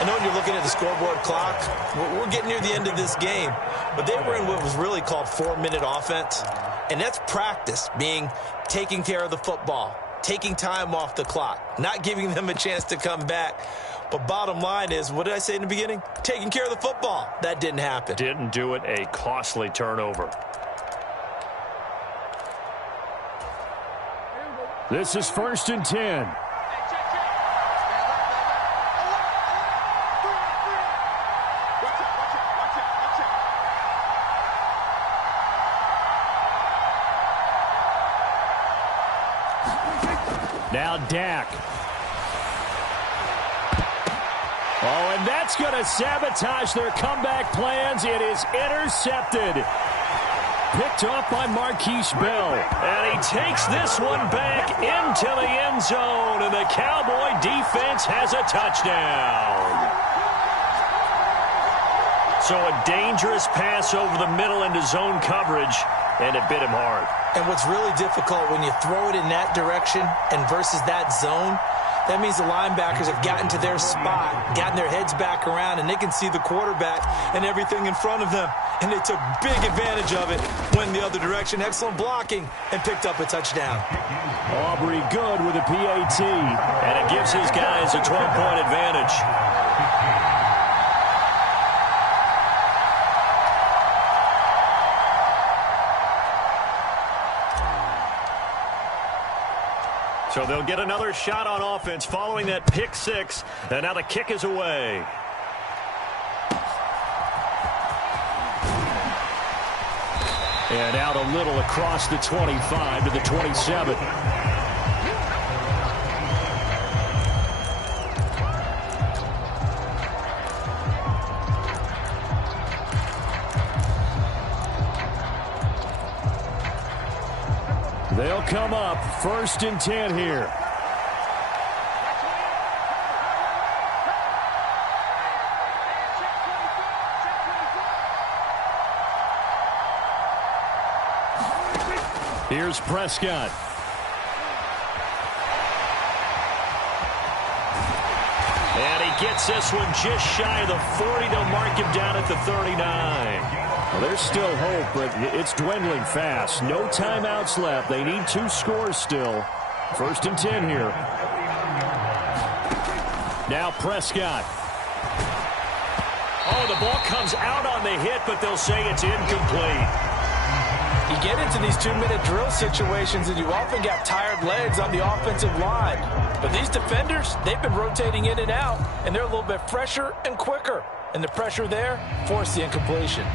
I know when you're looking at the scoreboard clock, we're getting near the end of this game. But they were in what was really called 4-minute offense. And that's practice, being taking care of the football, taking time off the clock, not giving them a chance to come back. But bottom line is, what did I say in the beginning? Taking care of the football. That didn't happen. Didn't do it. A costly turnover. This is 1st and 10. Now Dak. Oh, and that's going to sabotage their comeback plans. It is intercepted. Picked off by Marquise Bell. And he takes this one back into the end zone, and the Cowboy defense has a touchdown. So a dangerous pass over the middle into zone coverage, and it bit him hard. And what's really difficult when you throw it in that direction and versus that zone, that means the linebackers have gotten to their spot, gotten their heads back around, and they can see the quarterback and everything in front of them. And they took big advantage of it, went the other direction, excellent blocking, and picked up a touchdown. Aubrey good with a PAT. And it gives his guys a 12-point advantage. So they'll get another shot on offense following that pick six. And now the kick is away. And out a little across the 25 to the 27. They'll come up 1st and 10 here. Here's Prescott. And he gets this one just shy of the 40. They'll mark him down at the 39. Well, there's still hope, but it's dwindling fast. No timeouts left. They need 2 scores still. 1st and 10 here. Now Prescott. Oh, the ball comes out on the hit, but they'll say it's incomplete. You get into these 2-minute drill situations, and you often got tired legs on the offensive line. But these defenders, they've been rotating in and out, and they're a little bit fresher and quicker. And the pressure there forced the incompletion.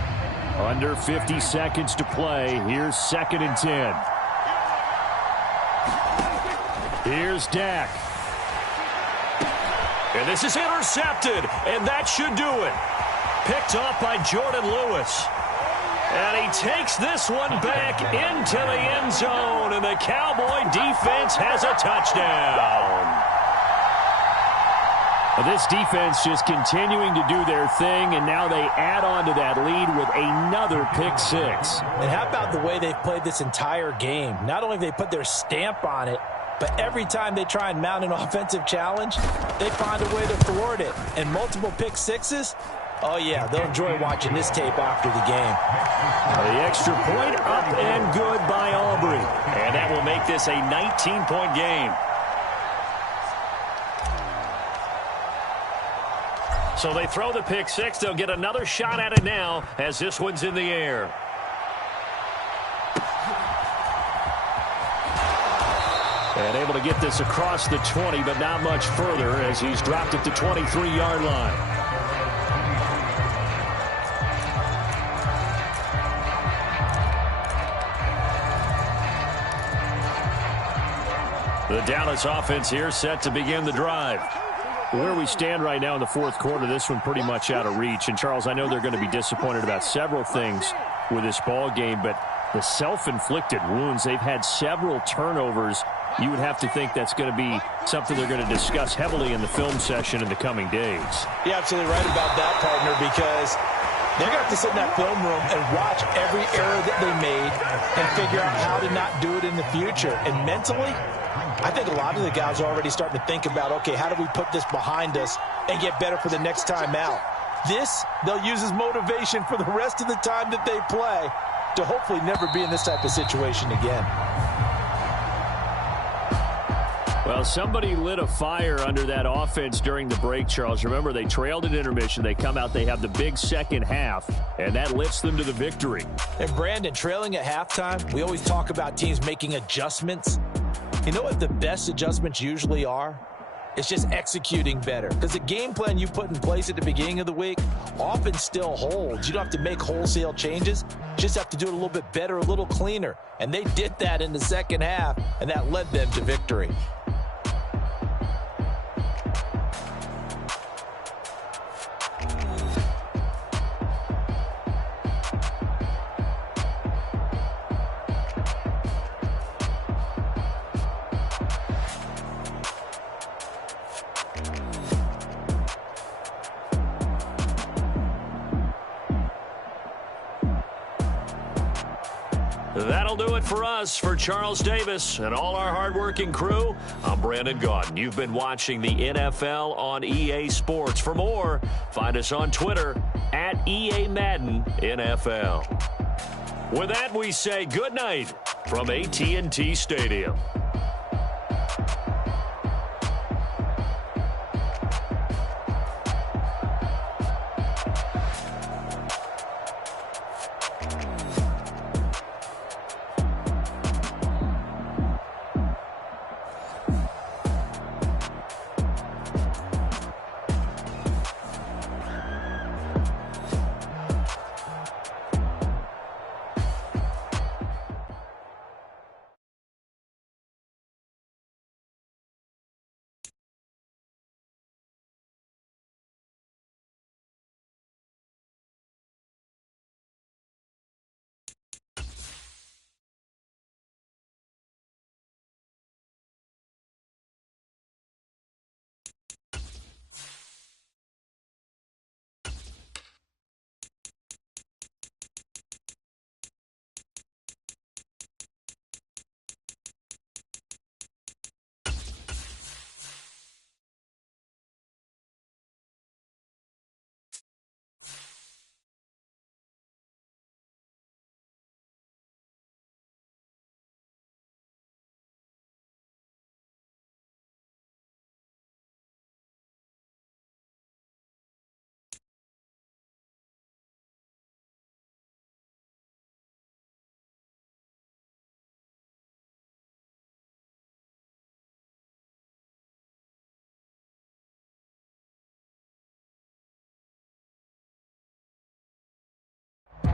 Under 50 seconds to play. Here's 2nd and 10. Here's Dak. And this is intercepted, and that should do it. Picked off by Jordan Lewis. And he takes this one back into the end zone, and the Cowboy defense has a touchdown. This defense just continuing to do their thing, and now they add on to that lead with another pick six. And how about the way they've played this entire game? Not only have they put their stamp on it, but every time they try and mount an offensive challenge, they find a way to thwart it. And multiple pick sixes, oh yeah, they'll enjoy watching this tape after the game. The extra point up and good by Aubrey. And that will make this a 19-point game. So they throw the pick six. They'll get another shot at it now as this one's in the air. And able to get this across the 20, but not much further as he's dropped it to 23-yard line. The Dallas offense here set to begin the drive. Where we stand right now in the 4th quarter, this one pretty much out of reach. And, Charles, I know they're going to be disappointed about several things with this ball game, but the self-inflicted wounds, they've had several turnovers. You would have to think that's going to be something they're going to discuss heavily in the film session in the coming days. You're absolutely right about that, partner, because they're going to have to sit in that film room and watch every error that they made and figure out how to not do it in the future. And mentally, I think a lot of the guys are already starting to think about, okay, how do we put this behind us and get better for the next time out? This, they'll use as motivation for the rest of the time that they play to hopefully never be in this type of situation again. Well, somebody lit a fire under that offense during the break, Charles. Remember, they trailed at intermission. They come out, they have the big second half, and that lifts them to the victory. And, Brandon, trailing at halftime, we always talk about teams making adjustments. You know what the best adjustments usually are? It's just executing better. Because the game plan you put in place at the beginning of the week often still holds. You don't have to make wholesale changes. You just have to do it a little bit better, a little cleaner. And they did that in the second half, and that led them to victory. That'll do it for us. For Charles Davis and all our hardworking crew, I'm Brandon Gaudin. You've been watching the NFL on EA Sports. For more, find us on Twitter at EA Madden NFL. With that, we say good night from AT&T Stadium.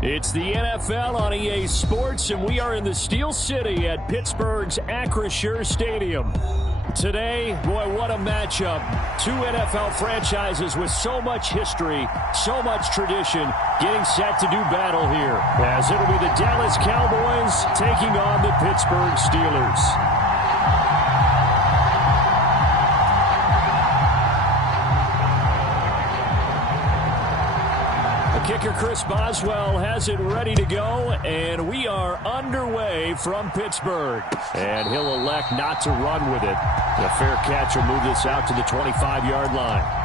It's the NFL on EA Sports, and we are in the Steel City at Pittsburgh's Acrisure Stadium. Today, boy, what a matchup. Two NFL franchises with so much history, so much tradition, getting set to do battle here, as it'll be the Dallas Cowboys taking on the Pittsburgh Steelers. Kicker Chris Boswell has it ready to go, and we are underway from Pittsburgh. And he'll elect not to run with it. A fair catch will move this out to the 25-yard line.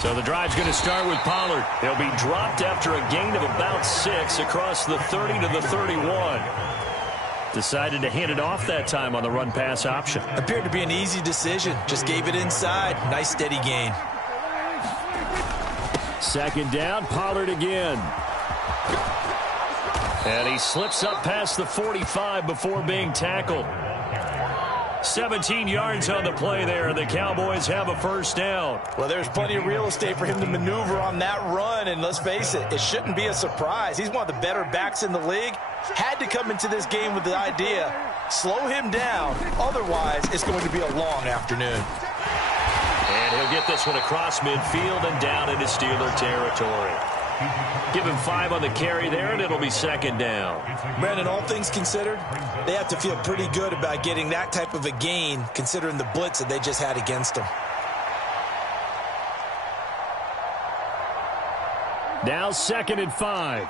So the drive's going to start with Pollard. He'll be dropped after a gain of about 6 across the 30 to the 31. Decided to hand it off that time on the run-pass option. Appeared to be an easy decision. Just gave it inside. Nice steady gain. Second down, Pollard again. And he slips up past the 45 before being tackled. 17 yards on the play there. The Cowboys have a first down. Well, there's plenty of real estate for him to maneuver on that run, and let's face it, it shouldn't be a surprise. He's one of the better backs in the league. Had to come into this game with the idea, slow him down, otherwise it's going to be a long afternoon. And he'll get this one across midfield and down into Steeler territory. Give him 5 on the carry there, and it'll be second down. Brandon, all things considered, they have to feel pretty good about getting that type of a gain, considering the blitz that they just had against them. Now 2nd and 5.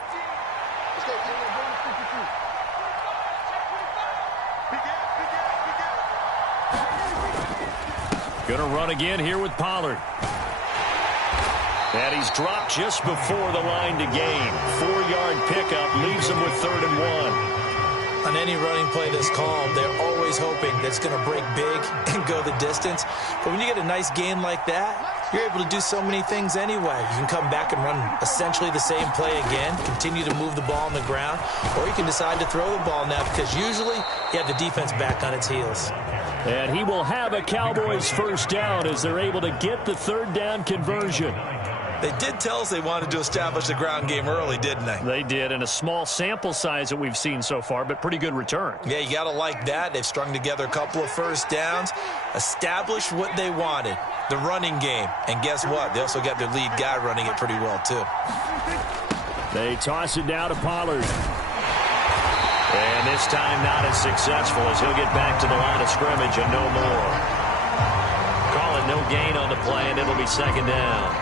Gonna run again here with Pollard. And he's dropped just before the line to gain. 4-yard pickup leaves him with 3rd and 1. On any running play that's called, they're always hoping that it's going to break big and go the distance. But when you get a nice gain like that, you're able to do so many things anyway. You can come back and run essentially the same play again, continue to move the ball on the ground, or you can decide to throw the ball now because usually you have the defense back on its heels. And he will have a Cowboys first down as they're able to get the 3rd down conversion. They did tell us they wanted to establish the ground game early, didn't they? They did, in a small sample size that we've seen so far, but pretty good return. Yeah, you got to like that. They've strung together a couple of first downs, established what they wanted. The running game. And guess what? They also got their lead guy running it pretty well, too. They toss it down to Pollard. And this time not as successful as he'll get back to the line of scrimmage and no more. Call it no gain on the play, and it'll be second down.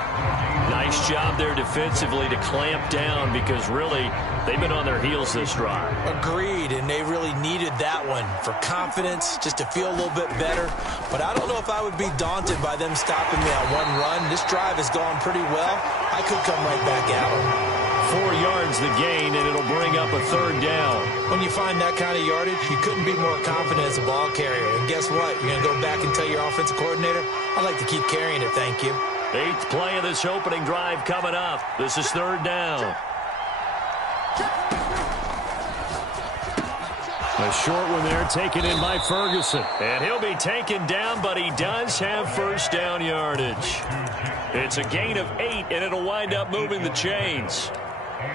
Nice job there defensively to clamp down because really they've been on their heels this drive. Agreed, and they really needed that one for confidence, just to feel a little bit better. But I don't know if I would be daunted by them stopping me on one run. This drive has gone pretty well. I could come right back at them. 4 yards the gain, and it'll bring up a third down. When you find that kind of yardage, you couldn't be more confident as a ball carrier. And guess what? You're going to go back and tell your offensive coordinator, I'd like to keep carrying it, thank you. 8th play of this opening drive coming up. This is third down. A short one there taken in by Ferguson. And he'll be taken down, but he does have first down yardage. It's a gain of 8, and it'll wind up moving the chains.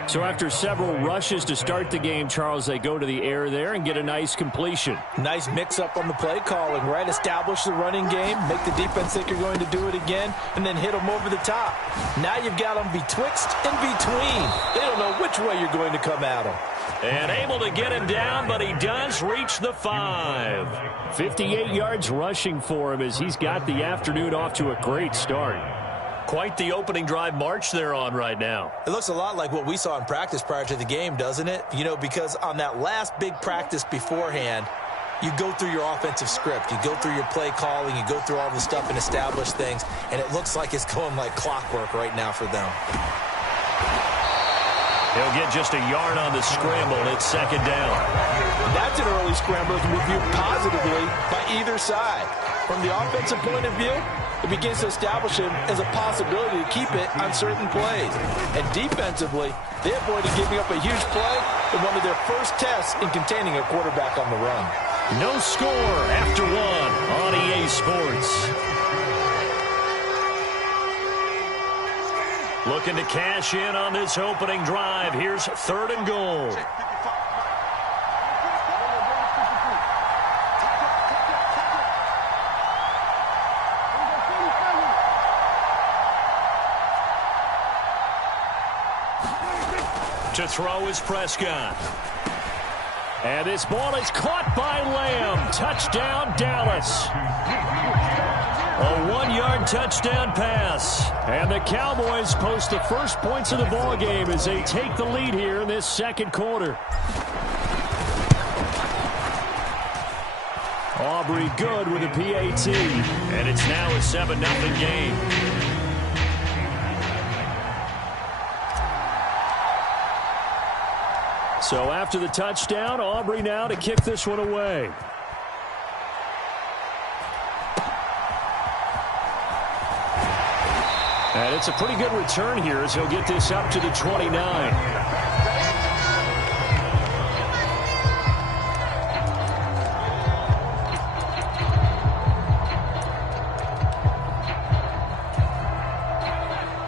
So after several rushes to start the game, Charles, they go to the air there and get a nice completion. Nice mix-up on the play calling, right? Establish the running game, make the defense think you're going to do it again, and then hit them over the top. Now you've got them betwixt and between. They don't know which way you're going to come at them. And able to get him down, but he does reach the 5. 58 yards rushing for him as he's got the afternoon off to a great start. Quite the opening drive march they're on right now. It looks a lot like what we saw in practice prior to the game, doesn't it? You know, because on that last big practice beforehand, you go through your offensive script. You go through your play calling. You go through all the stuff and establish things. And it looks like it's going like clockwork right now for them. He'll get just a yard on the scramble. It's second down. That's an early scramble that can be viewed positively by either side. From the offensive point of view, it begins to establish him as a possibility to keep it on certain plays. And defensively, they avoided giving up a huge play in one of their first tests in containing a quarterback on the run. No score after 1 on EA Sports. Looking to cash in on this opening drive. Here's third and goal. To throw is Prescott. And this ball is caught by Lamb. Touchdown, Dallas. A 1-yard touchdown pass. And the Cowboys post the first points of the ball game as they take the lead here in this second quarter. Aubrey good with a PAT. And it's now a 7-0 game. So after the touchdown, Aubrey now to kick this one away. And it's a pretty good return here as he'll get this up to the 29.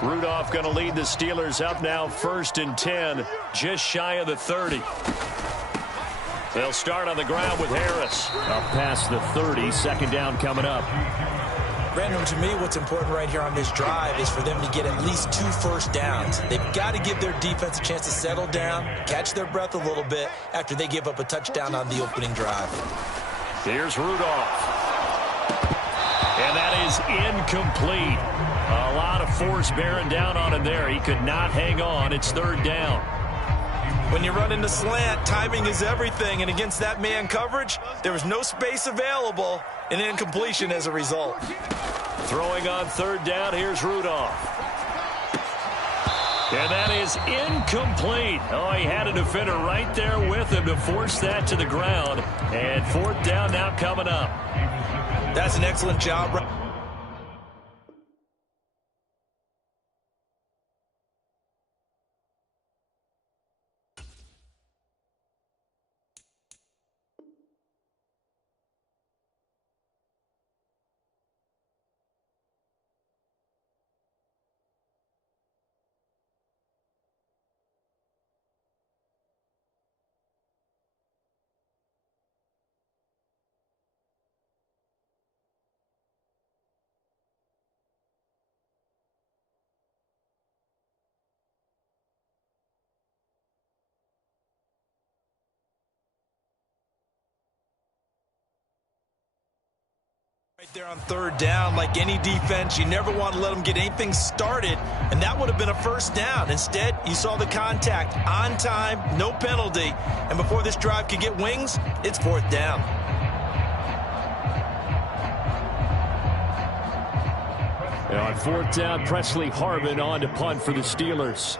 Rudolph going to lead the Steelers up now 1st and 10, just shy of the 30. They'll start on the ground with Harris. Up past the 30, second down coming up. Brandon, to me, what's important right here on this drive is for them to get at least 2 first downs. They've got to give their defense a chance to settle down, catch their breath a little bit after they give up a touchdown on the opening drive. Here's Rudolph. And that is incomplete. A lot of force bearing down on him there. He could not hang on. It's third down. When you run into slant, timing is everything. And against that man coverage, there was no space available. An incompletion as a result. Throwing on third down, here's Rudolph. And that is incomplete. Oh, he had a defender right there with him to force that to the ground. And fourth down now coming up. That's an excellent job. There on third down, like any defense, you never want to let them get anything started, and that would have been a first down. Instead, you saw the contact on time, no penalty, and before this drive could get wings, it's fourth down. And on fourth down, Presley Harvin on to punt for the Steelers.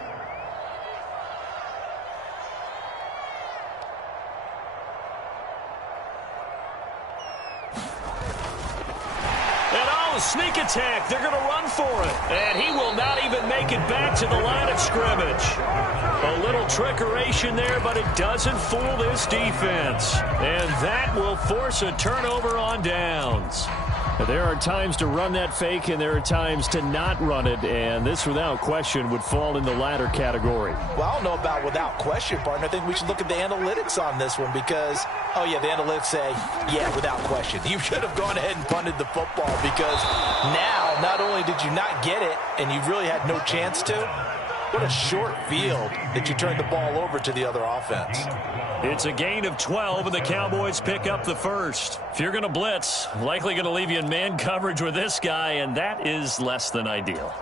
Sneak attack. They're going to run for it. And he will not even make it back to the line of scrimmage. A little trickeration there, but it doesn't fool this defense. And that will force a turnover on downs. There are times to run that fake, and there are times to not run it, and this, without question, would fall in the latter category. Well, I don't know about without question, partner. I think we should look at the analytics on this one because, oh, yeah, the analytics say, yeah, without question. You should have gone ahead and punted the football because now not only did you not get it and you really had no chance to, what a short field that you turned the ball over to the other offense. It's a gain of 12, and the Cowboys pick up the first. If you're going to blitz, likely going to leave you in man coverage with this guy, and that is less than ideal.